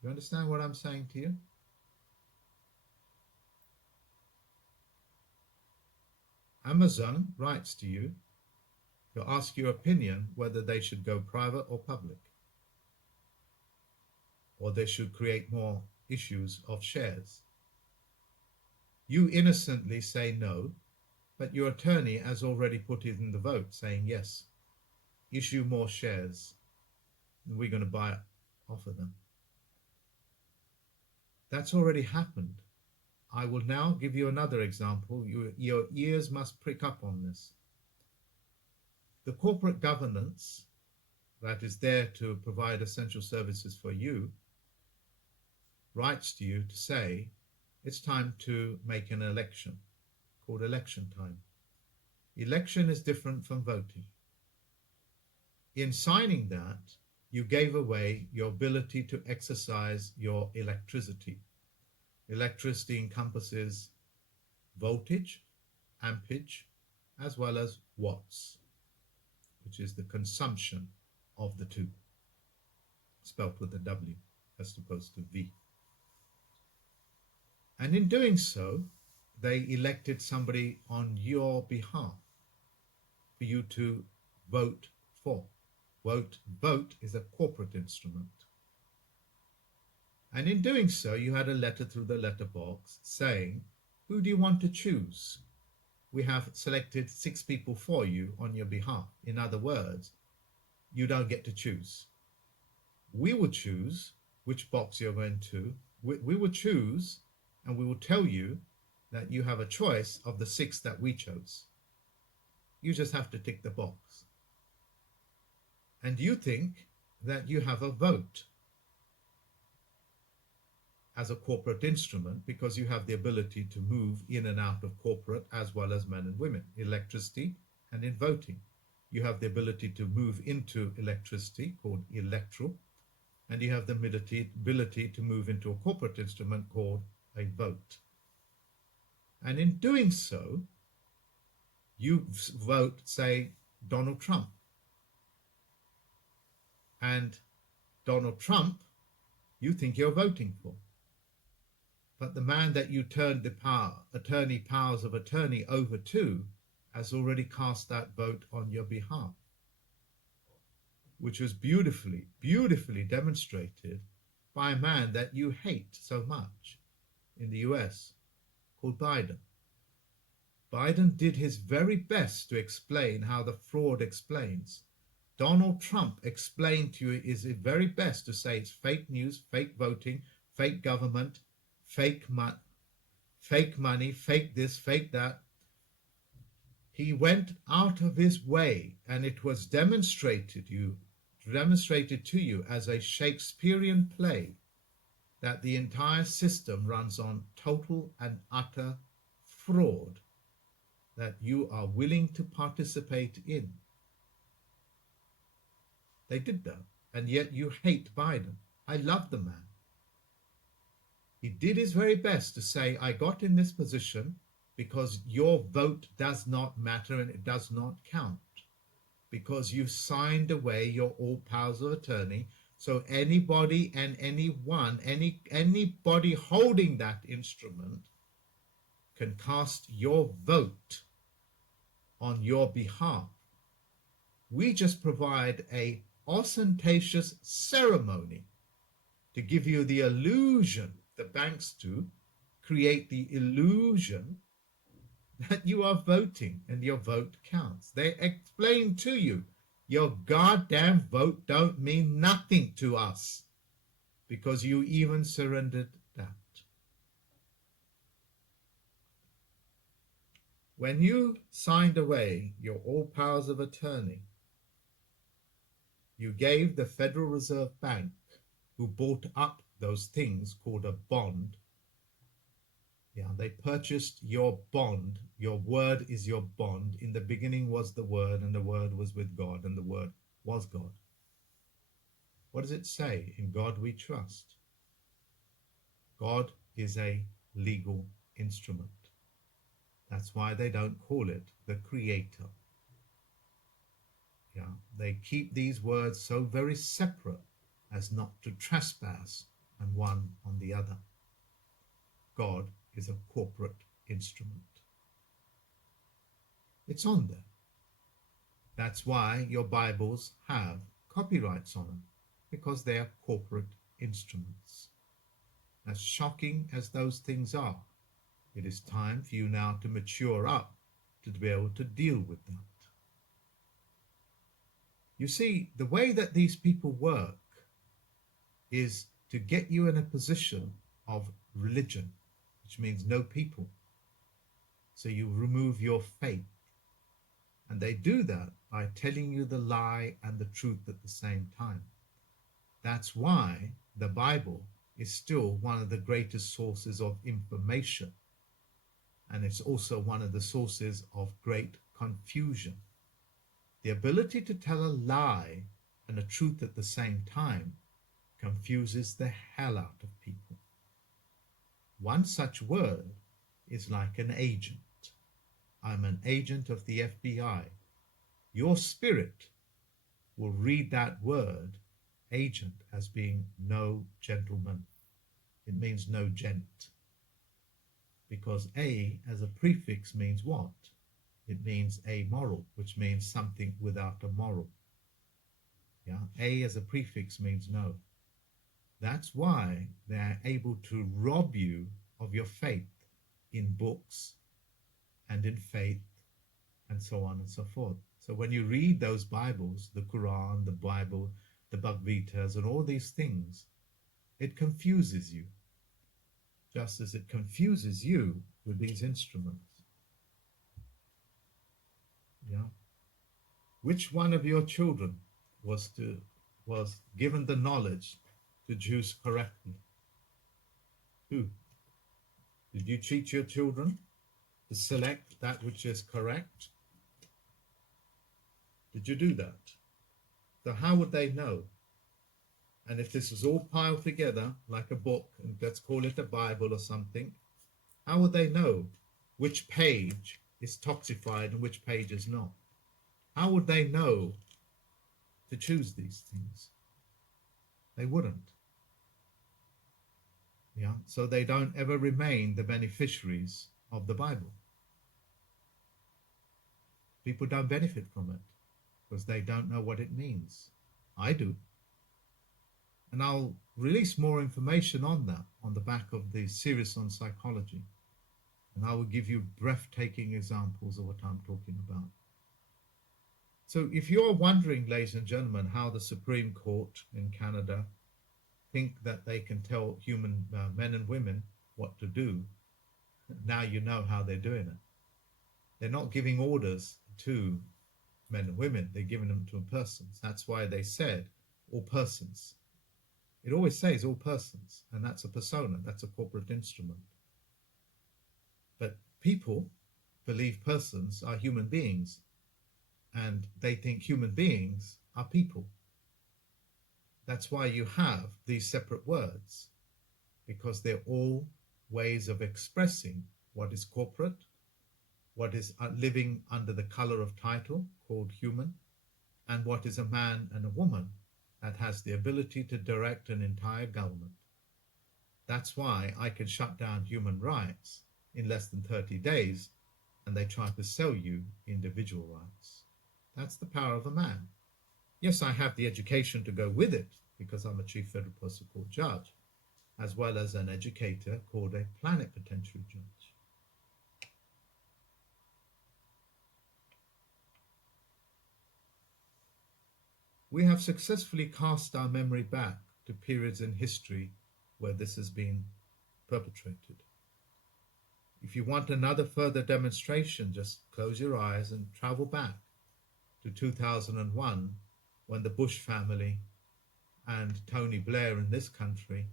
You understand what I'm saying to you? Amazon writes to you to ask your opinion whether they should go private or public, or they should create more issues of shares. You innocently say no, but your attorney has already put it in the vote saying yes, issue more shares, and we're going to buy it off of them. That's already happened. I will now give you another example. Your ears must prick up on this. The corporate governance that is there to provide essential services for you writes to you to say it's time to make an election called election time. Election is different from voting. In signing that, you gave away your ability to exercise your electricity. Electricity encompasses voltage, ampage, as well as watts, which is the consumption of the two, spelled with a W as opposed to V. And in doing so, they elected somebody on your behalf for you to vote for. Vote is a corporate instrument. And in doing so, you had a letter through the letterbox saying, who do you want to choose? We have selected 6 people for you on your behalf. In other words, you don't get to choose. We will choose which box you're going to. We will choose, and we will tell you that you have a choice of the 6 that we chose. You just have to tick the box. And you think that you have a vote as a corporate instrument because you have the ability to move in and out of corporate as well as men and women, electricity, and in voting. You have the ability to move into electricity called electoral, and you have the ability to move into a corporate instrument called a vote. And in doing so, you vote, say, Donald Trump. And Donald Trump, you think you're voting for. But the man that you turned the powers of attorney over to has already cast that vote on your behalf, which was beautifully, beautifully demonstrated by a man that you hate so much in the US called Biden. Biden did his very best to explain how the fraud explains. Donald Trump explained to you his very best to say it's fake news, fake voting, fake government, fake money, fake this, fake that. He went out of his way, and it was demonstrated to you as a Shakespearean play that the entire system runs on total and utter fraud that you are willing to participate in. They did that, and yet you hate Biden. I love the man. He did his very best to say, I got in this position because your vote does not matter and it does not count, because you signed away your all powers of attorney. So anybody and anyone, anybody holding that instrument can cast your vote on your behalf. We just provide a ostentatious ceremony to give you the illusion, the banks do, create the illusion that you are voting and your vote counts. They explain to you, your goddamn vote don't mean nothing to us because you even surrendered that. When you signed away your all powers of attorney, you gave the Federal Reserve Bank, who bought up those things called a bond. Yeah, they purchased your bond. Your word is your bond. In the beginning was the Word, and the Word was with God, and the Word was God. What does it say? In God we trust. God is a legal instrument. That's why they don't call it the Creator. Yeah, they keep these words so very separate as not to trespass and one on the other. God is a corporate instrument. It's on there. That's why your Bibles have copyrights on them, because they are corporate instruments. As shocking as those things are, it is time for you now to mature up to be able to deal with that. You see, the way that these people work is to get you in a position of religion, which means no people. So you remove your faith. And they do that by telling you the lie and the truth at the same time. That's why the Bible is still one of the greatest sources of information. And it's also one of the sources of great confusion. The ability to tell a lie and a truth at the same time confuses the hell out of people. One such word is like an agent. I'm an agent of the FBI. Your spirit will read that word, agent, as being no gentleman. It means no gent. Because A as a prefix means what? It means amoral, which means something without a moral. Yeah, A as a prefix means no. That's why they're able to rob you of your faith in books and in faith and so on and so forth. So when you read those Bibles, the Quran, the Bible, the Bhagavad Gita, and all these things, it confuses you, just as it confuses you with these instruments. Yeah. Which one of your children was given the knowledge to choose correctly? Who? Did you teach your children to select that which is correct? Did you do that? So how would they know? And if this was all piled together like a book, and let's call it a Bible or something, how would they know which page is toxified and which page is not? How would they know to choose these things? They wouldn't. Yeah, so they don't ever remain the beneficiaries of the Bible. People don't benefit from it because they don't know what it means. I do. And I'll release more information on that on the back of the series on psychology. And I will give you breathtaking examples of what I'm talking about. So if you're wondering, ladies and gentlemen, how the Supreme Court in Canada think that they can tell human men and women what to do, now you know how they're doing it. They're not giving orders to men and women, they're giving them to persons. That's why they said all persons. It always says all persons, and that's a persona, that's a corporate instrument. But people believe persons are human beings, and they think human beings are people. That's why you have these separate words, because they're all ways of expressing what is corporate, what is living under the color of title called human, and what is a man and a woman that has the ability to direct an entire government. That's why I can shut down human rights in less than 30 days, and they try to sell you individual rights. That's the power of a man. Yes, I have the education to go with it because I'm a Chief Federal Personal Court judge, as well as an educator called a plenipotentiary judge. We have successfully cast our memory back to periods in history where this has been perpetrated. If you want another further demonstration, just close your eyes and travel back to 2001 when the Bush family and Tony Blair in this country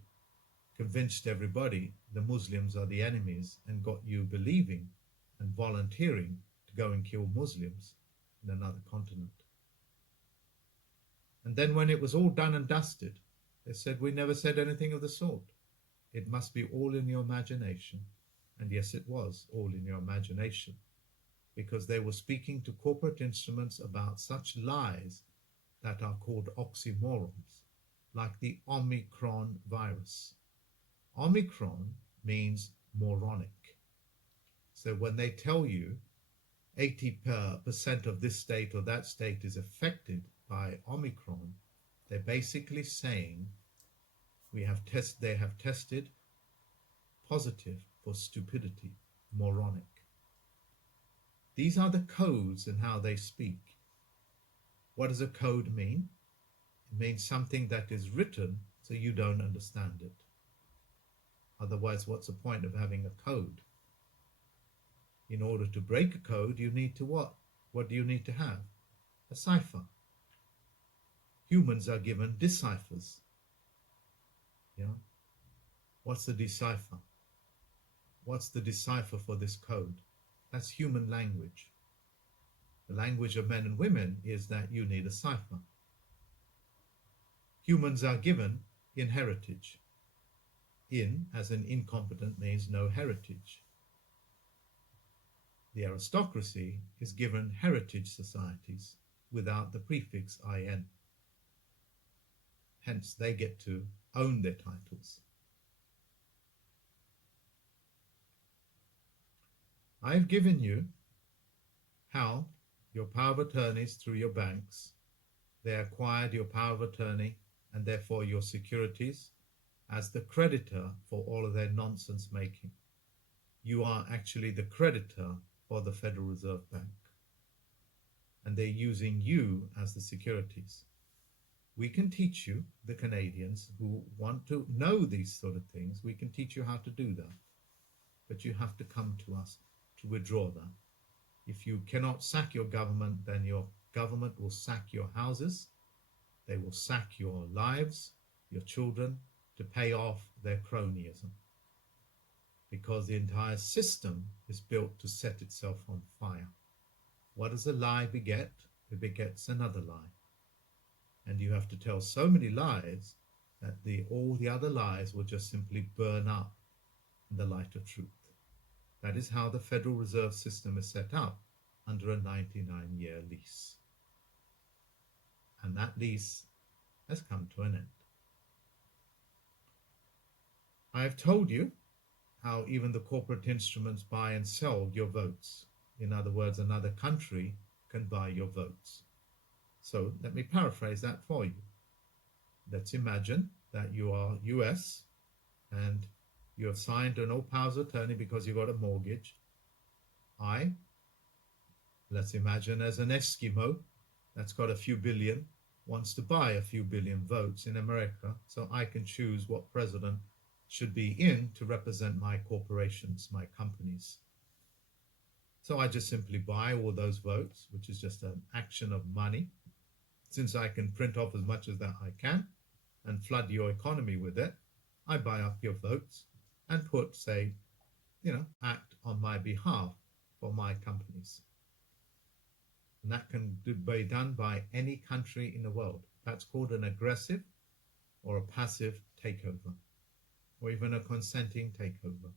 convinced everybody the Muslims are the enemies and got you believing and volunteering to go and kill Muslims in another continent. And then when it was all done and dusted, they said, we never said anything of the sort. It must be all in your imagination. And yes, it was all in your imagination, because they were speaking to corporate instruments about such lies that are called oxymorons, like the Omicron virus. Omicron means moronic. So when they tell you 80% of this state or that state is affected by Omicron, they're basically saying they have tested positive for stupidity, moronic. These are the codes and how they speak. What does a code mean? It means something that is written so you don't understand it. Otherwise, what's the point of having a code? In order to break a code, you need to what? What do you need to have? A cipher. Humans are given deciphers. Yeah? What's the decipher? What's the decipher for this code? That's human language. The language of men and women is that you need a cipher. Humans are given in heritage. In, as in incompetent, means no heritage. The aristocracy is given heritage societies without the prefix in. Hence, they get to own their titles. I've given you how your power of attorneys through your banks, they acquired your power of attorney and therefore your securities as the creditor for all of their nonsense making. You are actually the creditor for the Federal Reserve Bank, and they're using you as the securities. We can teach you, the Canadians who want to know these sort of things, we can teach you how to do that. But you have to come to us to withdraw that. If you cannot sack your government, then your government will sack your houses. They will sack your lives, your children, to pay off their cronyism. Because the entire system is built to set itself on fire. What does a lie beget? It begets another lie. And you have to tell so many lies that all the other lies will just simply burn up in the light of truth. That is how the Federal Reserve System is set up under a 99-year lease. And that lease has come to an end. I have told you how even the corporate instruments buy and sell your votes. In other words, another country can buy your votes. So let me paraphrase that for you. Let's imagine that you are US and you have signed an all powers attorney because you got a mortgage. I, let's imagine as an Eskimo that's got a few billion, wants to buy a few billion votes in America so I can choose what president should be in to represent my corporations, my companies. So I just simply buy all those votes, which is just an action of money. Since I can print off as much as that I can and flood your economy with it, I buy up your votes and put, say, act on my behalf for my companies. And that can be done by any country in the world. That's called an aggressive or a passive takeover, or even a consenting takeover.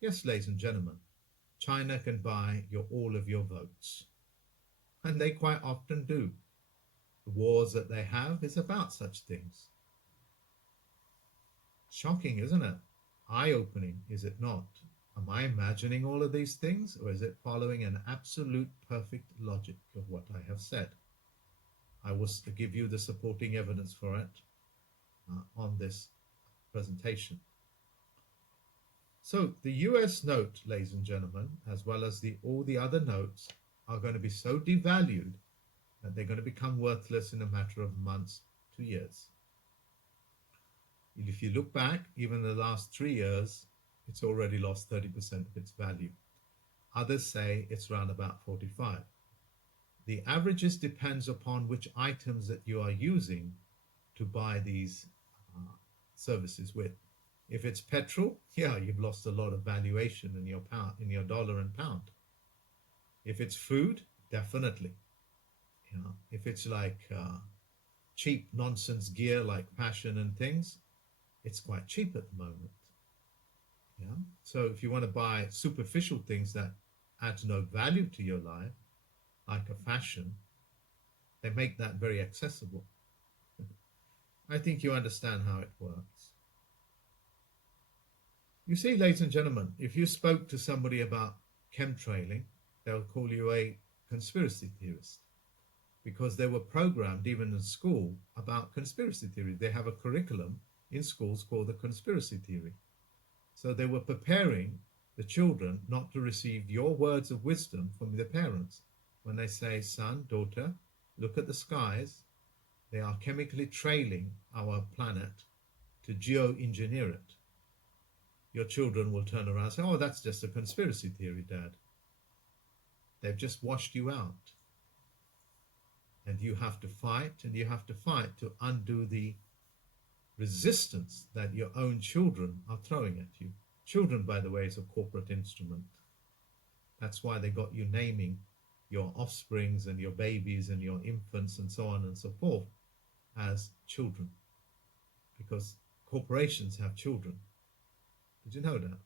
Yes, ladies and gentlemen, China can buy all of your votes. And they quite often do. The wars that they have is about such things. Shocking, isn't it? Eye-opening, is it not? Am I imagining all of these things, or is it following an absolute perfect logic of what I have said? I will give you the supporting evidence for it on this presentation. So the US note, ladies and gentlemen, as well as all the other notes, are going to be so devalued that they're going to become worthless in a matter of months to years. If you look back, even the last 3 years, it's already lost 30% of its value. Others say it's around about 45. The averages depends upon which items that you are using to buy these services with. If it's petrol, yeah, you've lost a lot of valuation in your pound, in your dollar and pound. If it's food, definitely. If it's like cheap nonsense gear like fashion and things, it's quite cheap at the moment. Yeah. So if you want to buy superficial things that add no value to your life, like a fashion, they make that very accessible. I think you understand how it works. You see, ladies and gentlemen, if you spoke to somebody about chemtrailing, they'll call you a conspiracy theorist because they were programmed, even in school, about conspiracy theory. They have a curriculum in schools called the conspiracy theory. So they were preparing the children not to receive your words of wisdom from the parents. When they say, son, daughter, look at the skies, they are chemically trailing our planet to geoengineer it. Your children will turn around and say, oh, that's just a conspiracy theory, Dad. They've just washed you out. And you have to fight, and you have to fight to undo the resistance that your own children are throwing at you. Children, by the way, is a corporate instrument. That's why they got you naming your offsprings and your babies and your infants and so on and so forth as children, because corporations have children. Did you know that?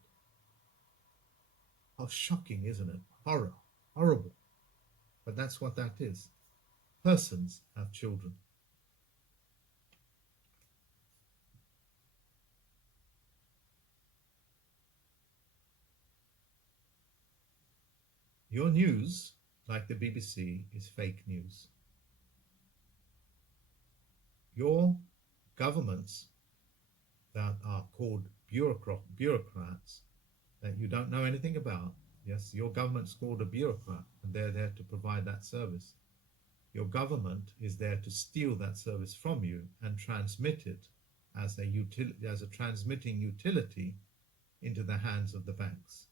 How shocking, isn't it? Horror, horrible. But that's what that is. Persons have children. Your news, like the BBC, is fake news. Your governments that are called bureaucrats that you don't know anything about, yes, your government's called a bureaucrat and they're there to provide that service. Your government is there to steal that service from you and transmit it as a transmitting utility into the hands of the banks.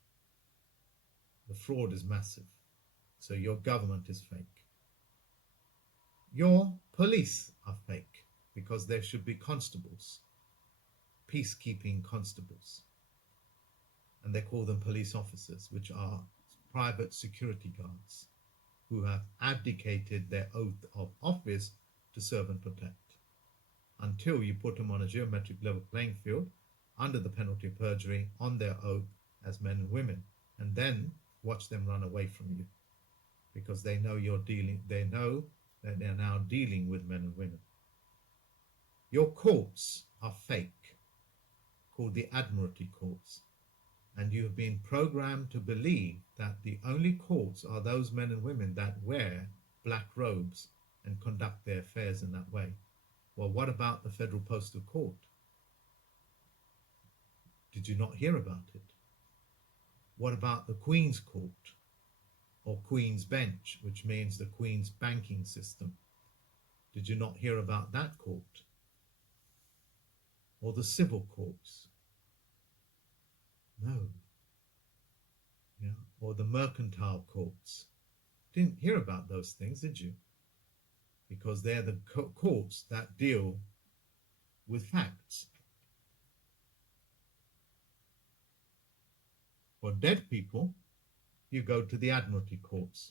The fraud is massive. So your government is fake. Your police are fake because there should be constables, peacekeeping constables. And they call them police officers, which are private security guards who have abdicated their oath of office to serve and protect, until you put them on a geometric level playing field under the penalty of perjury on their oath as men and women, and then watch them run away from you because they know they know that they're now dealing with men and women. Your courts are fake, called the Admiralty Courts. And you have been programmed to believe that the only courts are those men and women that wear black robes and conduct their affairs in that way. Well, what about the Federal Postal Court? Did you not hear about it? What about the Queen's Court or Queen's Bench, which means the Queen's banking system? Did you not hear about that court? Or the civil courts? No. Yeah. Or the mercantile courts? Didn't hear about those things, did you? Because they're the courts that deal with facts. For dead people, you go to the Admiralty courts,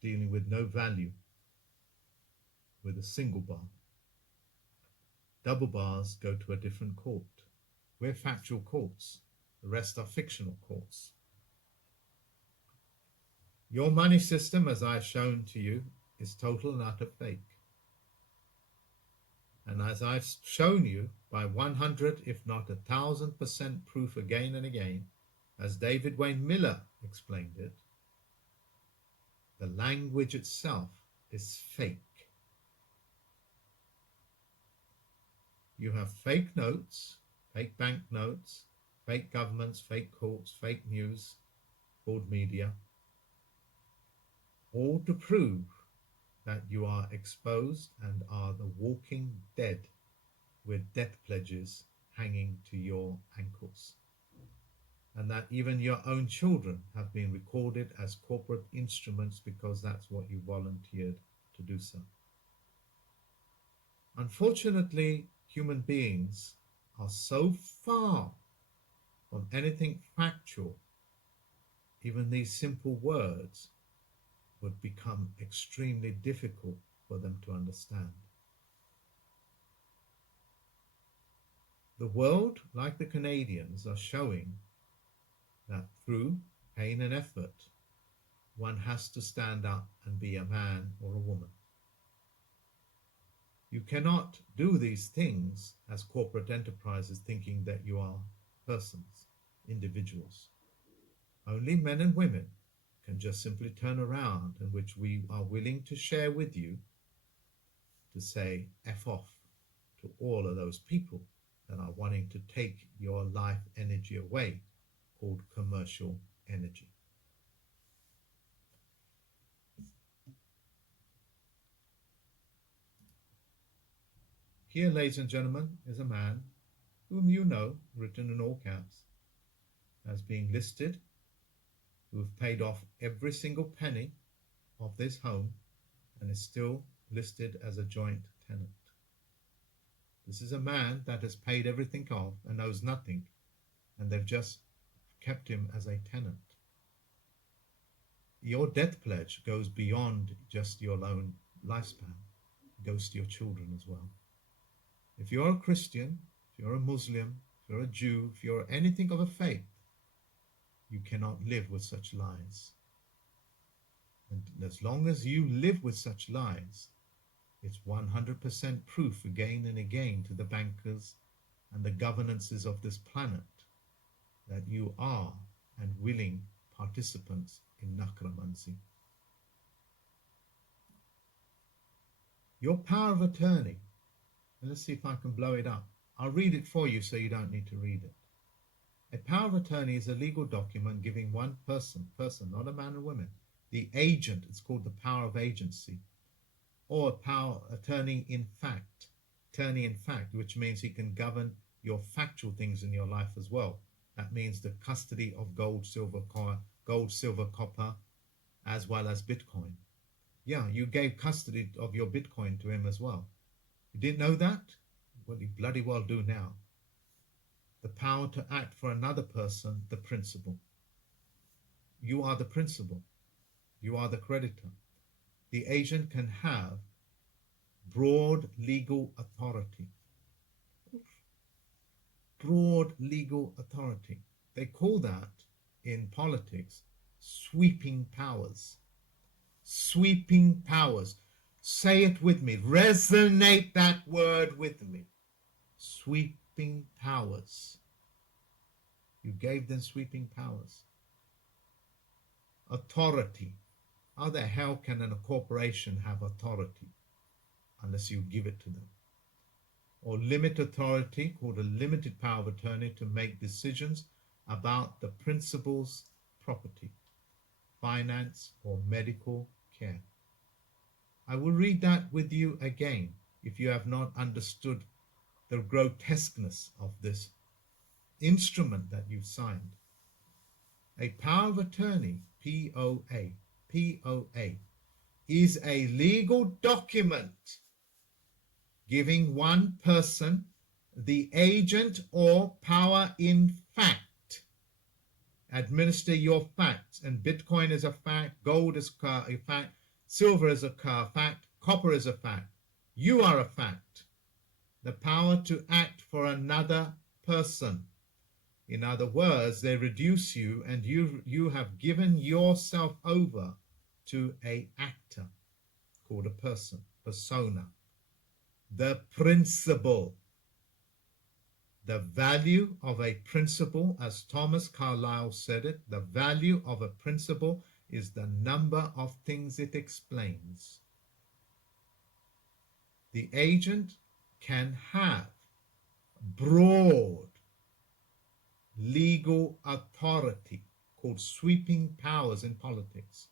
dealing with no value, with a single bar. Double bars go to a different court. We're factual courts. The rest are fictional courts. Your money system, as I've shown to you, is total and utter fake. And as I've shown you by 100, if not 1,000% proof again and again, as David Wayne Miller explained it, the language itself is fake. You have fake notes, fake bank notes, fake governments, fake courts, fake news, called media, all to prove that you are exposed and are the walking dead with death pledges hanging to your ankles. And that even your own children have been recorded as corporate instruments because that's what you volunteered to do so. Unfortunately, human beings are so far from anything factual, even these simple words would become extremely difficult for them to understand. The world, like the Canadians, are showing that through pain and effort, one has to stand up and be a man or a woman. You cannot do these things as corporate enterprises thinking that you are persons, individuals. Only men and women can just simply turn around, in which we are willing to share with you to say F off to all of those people that are wanting to take your life energy away, called commercial energy. Here, ladies and gentlemen, is a man whom you know, written in all caps, as being listed, who have paid off every single penny of this home and is still listed as a joint tenant. This is a man that has paid everything off and knows nothing, and they've just kept him as a tenant. Your death pledge goes beyond just your own lifespan. It goes to your children as well. If you're a Christian, if you're a Muslim, if you're a Jew, if you're anything of a faith, you cannot live with such lies. And as long as you live with such lies, it's 100% proof again and again to the bankers and the governances of this planet that you are and willing participants in necromancy. Your power of attorney, and let's see if I can blow it up. I'll read it for you so you don't need to read it. A power of attorney is a legal document giving one person, not a man or woman, the agent, it's called the power of agency, or a power attorney in fact, which means he can govern your factual things in your life as well. That means the custody of gold, silver, copper, as well as Bitcoin. Yeah, you gave custody of your Bitcoin to him as well. You didn't know that? Well, you bloody well do now. The power to act for another person, the principal. You are the principal. You are the creditor. The agent can have broad legal authority. Broad legal authority. They call that in politics sweeping powers. Sweeping powers. Say it with me. Resonate that word with me. Sweeping powers. You gave them sweeping powers. Authority. How the hell can a corporation have authority unless you give it to them? Or limit authority, called a limited power of attorney, to make decisions about the principal's property, finance, or medical care. I will read that with you again if you have not understood the grotesqueness of this instrument that you've signed. A power of attorney, POA, POA, is a legal document giving one person the agent or power in fact. Administer your facts, and Bitcoin is a fact, gold is a fact, silver is a fact, copper is a fact. You are a fact. The power to act for another person. In other words, they reduce you, and you have given yourself over to an actor called a person, persona. The principle. The value of a principle, as Thomas Carlyle said it, the value of a principle is the number of things it explains. The agent can have broad legal authority, called sweeping powers in politics,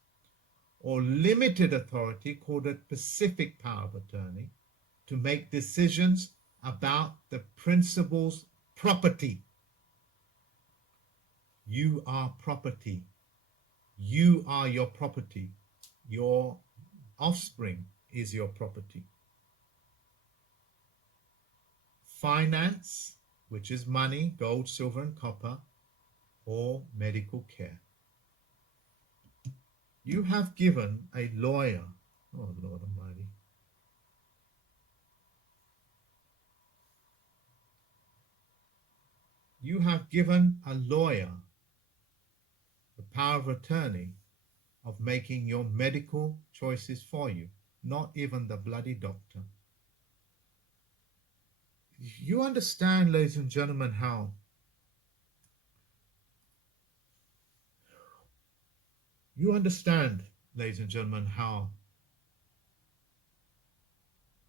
or limited authority, called a specific power of attorney, to make decisions about the principal's property. You are property. You are your property. Your offspring is your property. Finance, which is money, gold, silver, and copper, or medical care. You have given a lawyer, oh Lord Almighty, you have given a lawyer the power of attorney of making your medical choices for you, not even the bloody doctor. You understand, ladies and gentlemen, how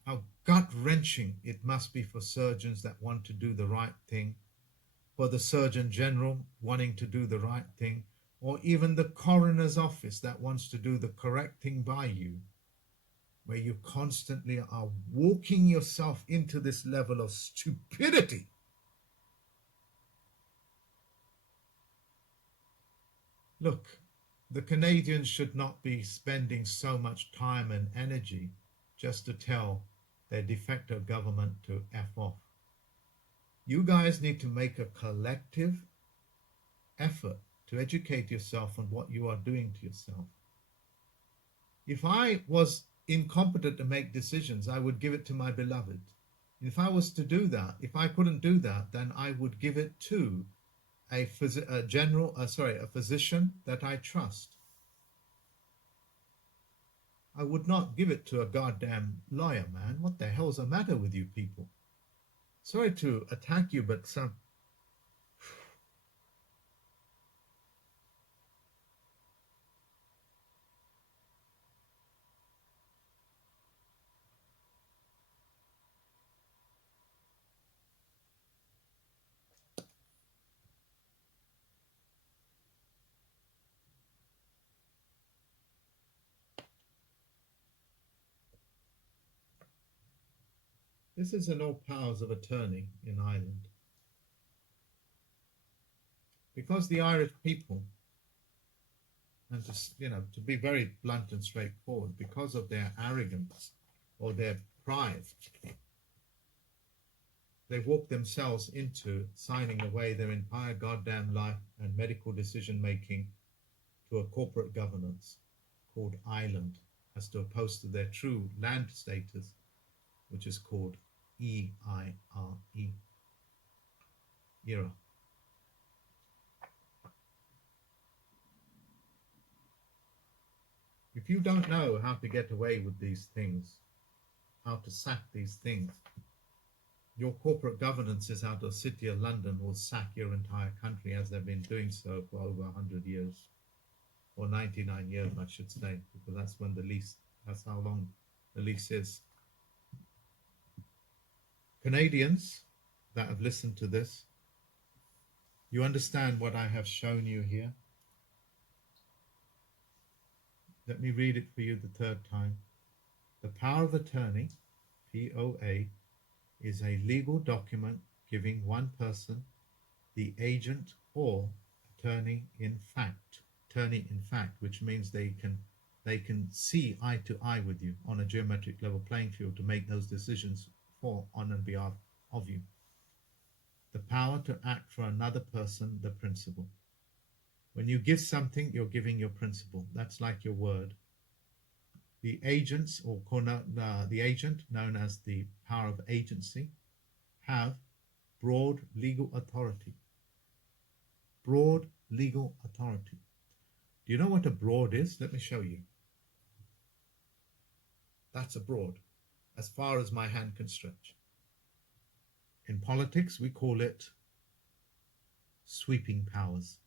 how gut-wrenching it must be for surgeons that want to do the right thing, for the Surgeon General wanting to do the right thing, or even the coroner's office that wants to do the correct thing by you, where you constantly are walking yourself into this level of stupidity. Look, the Canadians should not be spending so much time and energy just to tell their de facto government to F off. You guys need to make a collective effort to educate yourself on what you are doing to yourself. If I was incompetent to make decisions, I would give it to my beloved. If I was to do that, if I couldn't do that, then I would give it to a physician that I trust. I would not give it to a goddamn lawyer, man. What the hell's the matter with you people? Sorry to attack you, but this is an all powers of attorney in Ireland. Because the Irish people, and to be very blunt and straightforward, because of their arrogance or their pride, they walk themselves into signing away their entire goddamn life and medical decision making to a corporate governance called Ireland, as opposed to their true land status, which is called EIRE, era. If you don't know how to get away with these things, how to sack these things, your corporate governances out of the City of London will sack your entire country, as they've been doing so for over 100 years, or 99 years, I should say, because that's when the lease, that's how long the lease is. Canadians that have listened to this, you understand what I have shown you here? Let me read it for you the third time. The power of attorney, POA, is a legal document giving one person the agent or attorney in fact. Attorney in fact, which means they can see eye to eye with you on a geometric level playing field to make those decisions for, on and behalf of you. The power to act for another person, the principal. When you give something, you're giving your principal. That's like your word. The agents, or the agent, known as the power of agency, have broad legal authority. Broad legal authority. Do you know what a broad is? Let me show you. That's a broad, as far as my hand can stretch. In politics, we call it sweeping powers,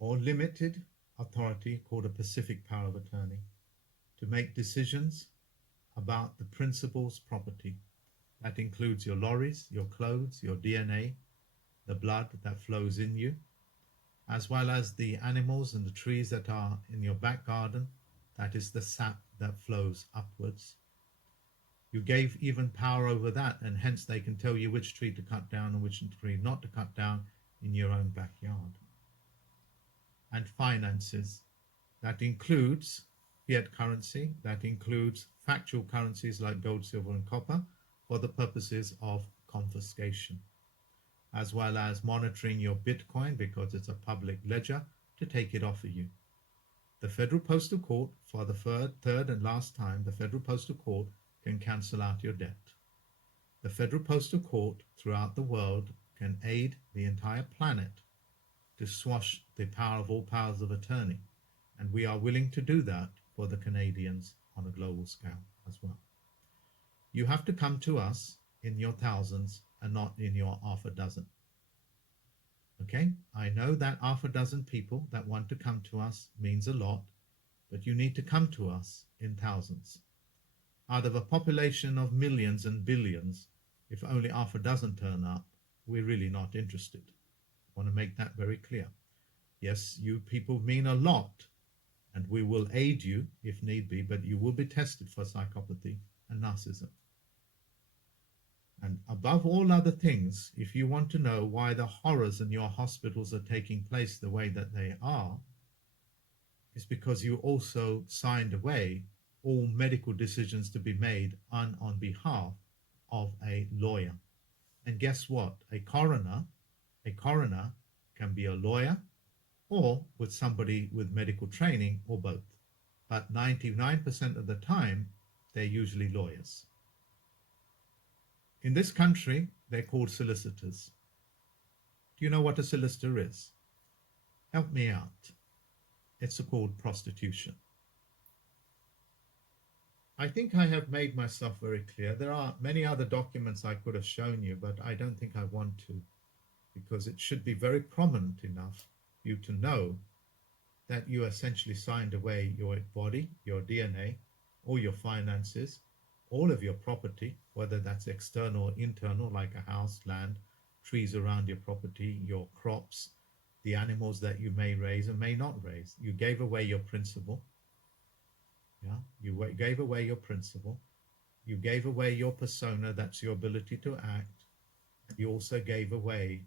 or limited authority, called a pacific power of attorney, to make decisions about the principal's property. That includes your lorries, your clothes, your DNA, the blood that flows in you, as well as the animals and the trees that are in your back garden. That is the sap that flows upwards. You gave even power over that, and hence they can tell you which tree to cut down and which tree not to cut down in your own backyard. And finances. That includes fiat currency, that includes factual currencies like gold, silver, and copper for the purposes of confiscation, as well as monitoring your Bitcoin because it's a public ledger to take it off of you. The Federal Postal Court, for the third and last time, the Federal Postal Court can cancel out your debt. The Federal Postal Court throughout the world can aid the entire planet to squash the power of all powers of attorney. And we are willing to do that for the Canadians on a global scale as well. You have to come to us in your thousands and not in your half a dozen. Okay, I know that half a dozen people that want to come to us means a lot, but you need to come to us in thousands. Out of a population of millions and billions, if only half a dozen turn up, we're really not interested. I want to make that very clear. Yes, you people mean a lot, and we will aid you if need be, but you will be tested for psychopathy and narcissism. And above all other things, if you want to know why the horrors in your hospitals are taking place the way that they are, it's because you also signed away all medical decisions to be made on behalf of a lawyer. And guess what? A coroner can be a lawyer or with somebody with medical training, or both. But 99% of the time, they're usually lawyers. In this country, they're called solicitors. Do you know what a solicitor is? Help me out. It's called prostitution. I think I have made myself very clear. There are many other documents I could have shown you, but I don't think I want to, because it should be very prominent enough for you to know that you essentially signed away your body, your DNA, all your finances, all of your property, whether that's external or internal, like a house, land, trees around your property, your crops, the animals that you may raise and may not raise. You gave away your principal. Yeah, you gave away your principal. You gave away your persona, that's your ability to act. You also gave away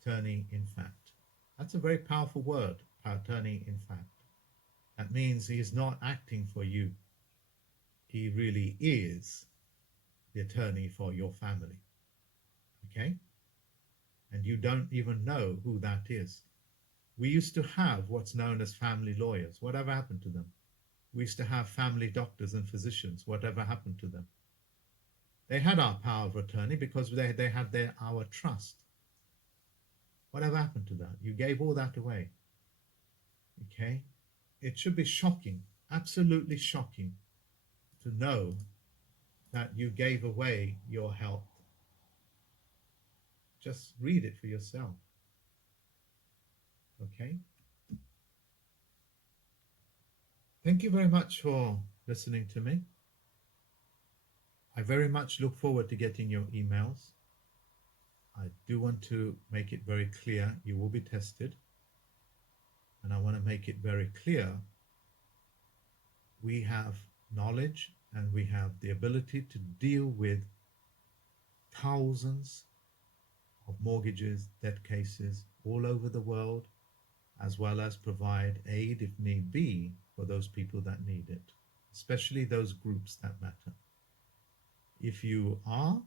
attorney in fact. That's a very powerful word, attorney in fact. That means he is not acting for you. He really is the attorney for your family. Okay? And you don't even know who that is. We used to have what's known as family lawyers. Whatever happened to them? We used to have family doctors and physicians. Whatever happened to them? They had our power of attorney because they had our trust. Whatever happened to that? You gave all that away. Okay? It should be shocking, absolutely shocking, to know that you gave away your health. Just read it for yourself. Okay? Thank you very much for listening to me. I very much look forward to getting your emails. I do want to make it very clear you will be tested. And I want to make it very clear we have knowledge and we have the ability to deal with thousands of mortgages, debt cases all over the world, as well as provide aid if need be for those people that need it, especially those groups that matter. If you are,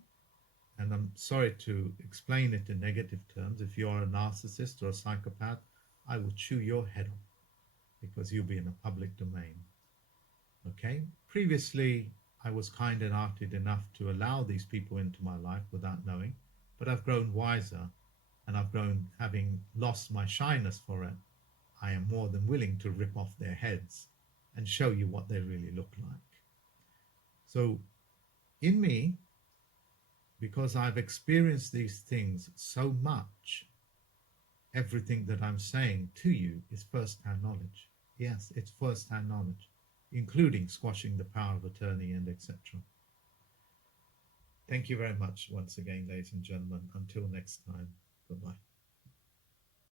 and I'm sorry to explain it in negative terms, if you are a narcissist or a psychopath, I will chew your head off because you'll be in a public domain. Okay? Previously, I was kind and hearted enough to allow these people into my life without knowing, but I've grown wiser and I've grown, having lost my shyness for it, I am more than willing to rip off their heads and show you what they really look like. So, in me, because I've experienced these things so much, everything that I'm saying to you is first-hand knowledge. Yes, it's first-hand knowledge, including squashing the power of attorney and etc. Thank you very much once again, ladies and gentlemen. Until next time, bye-bye.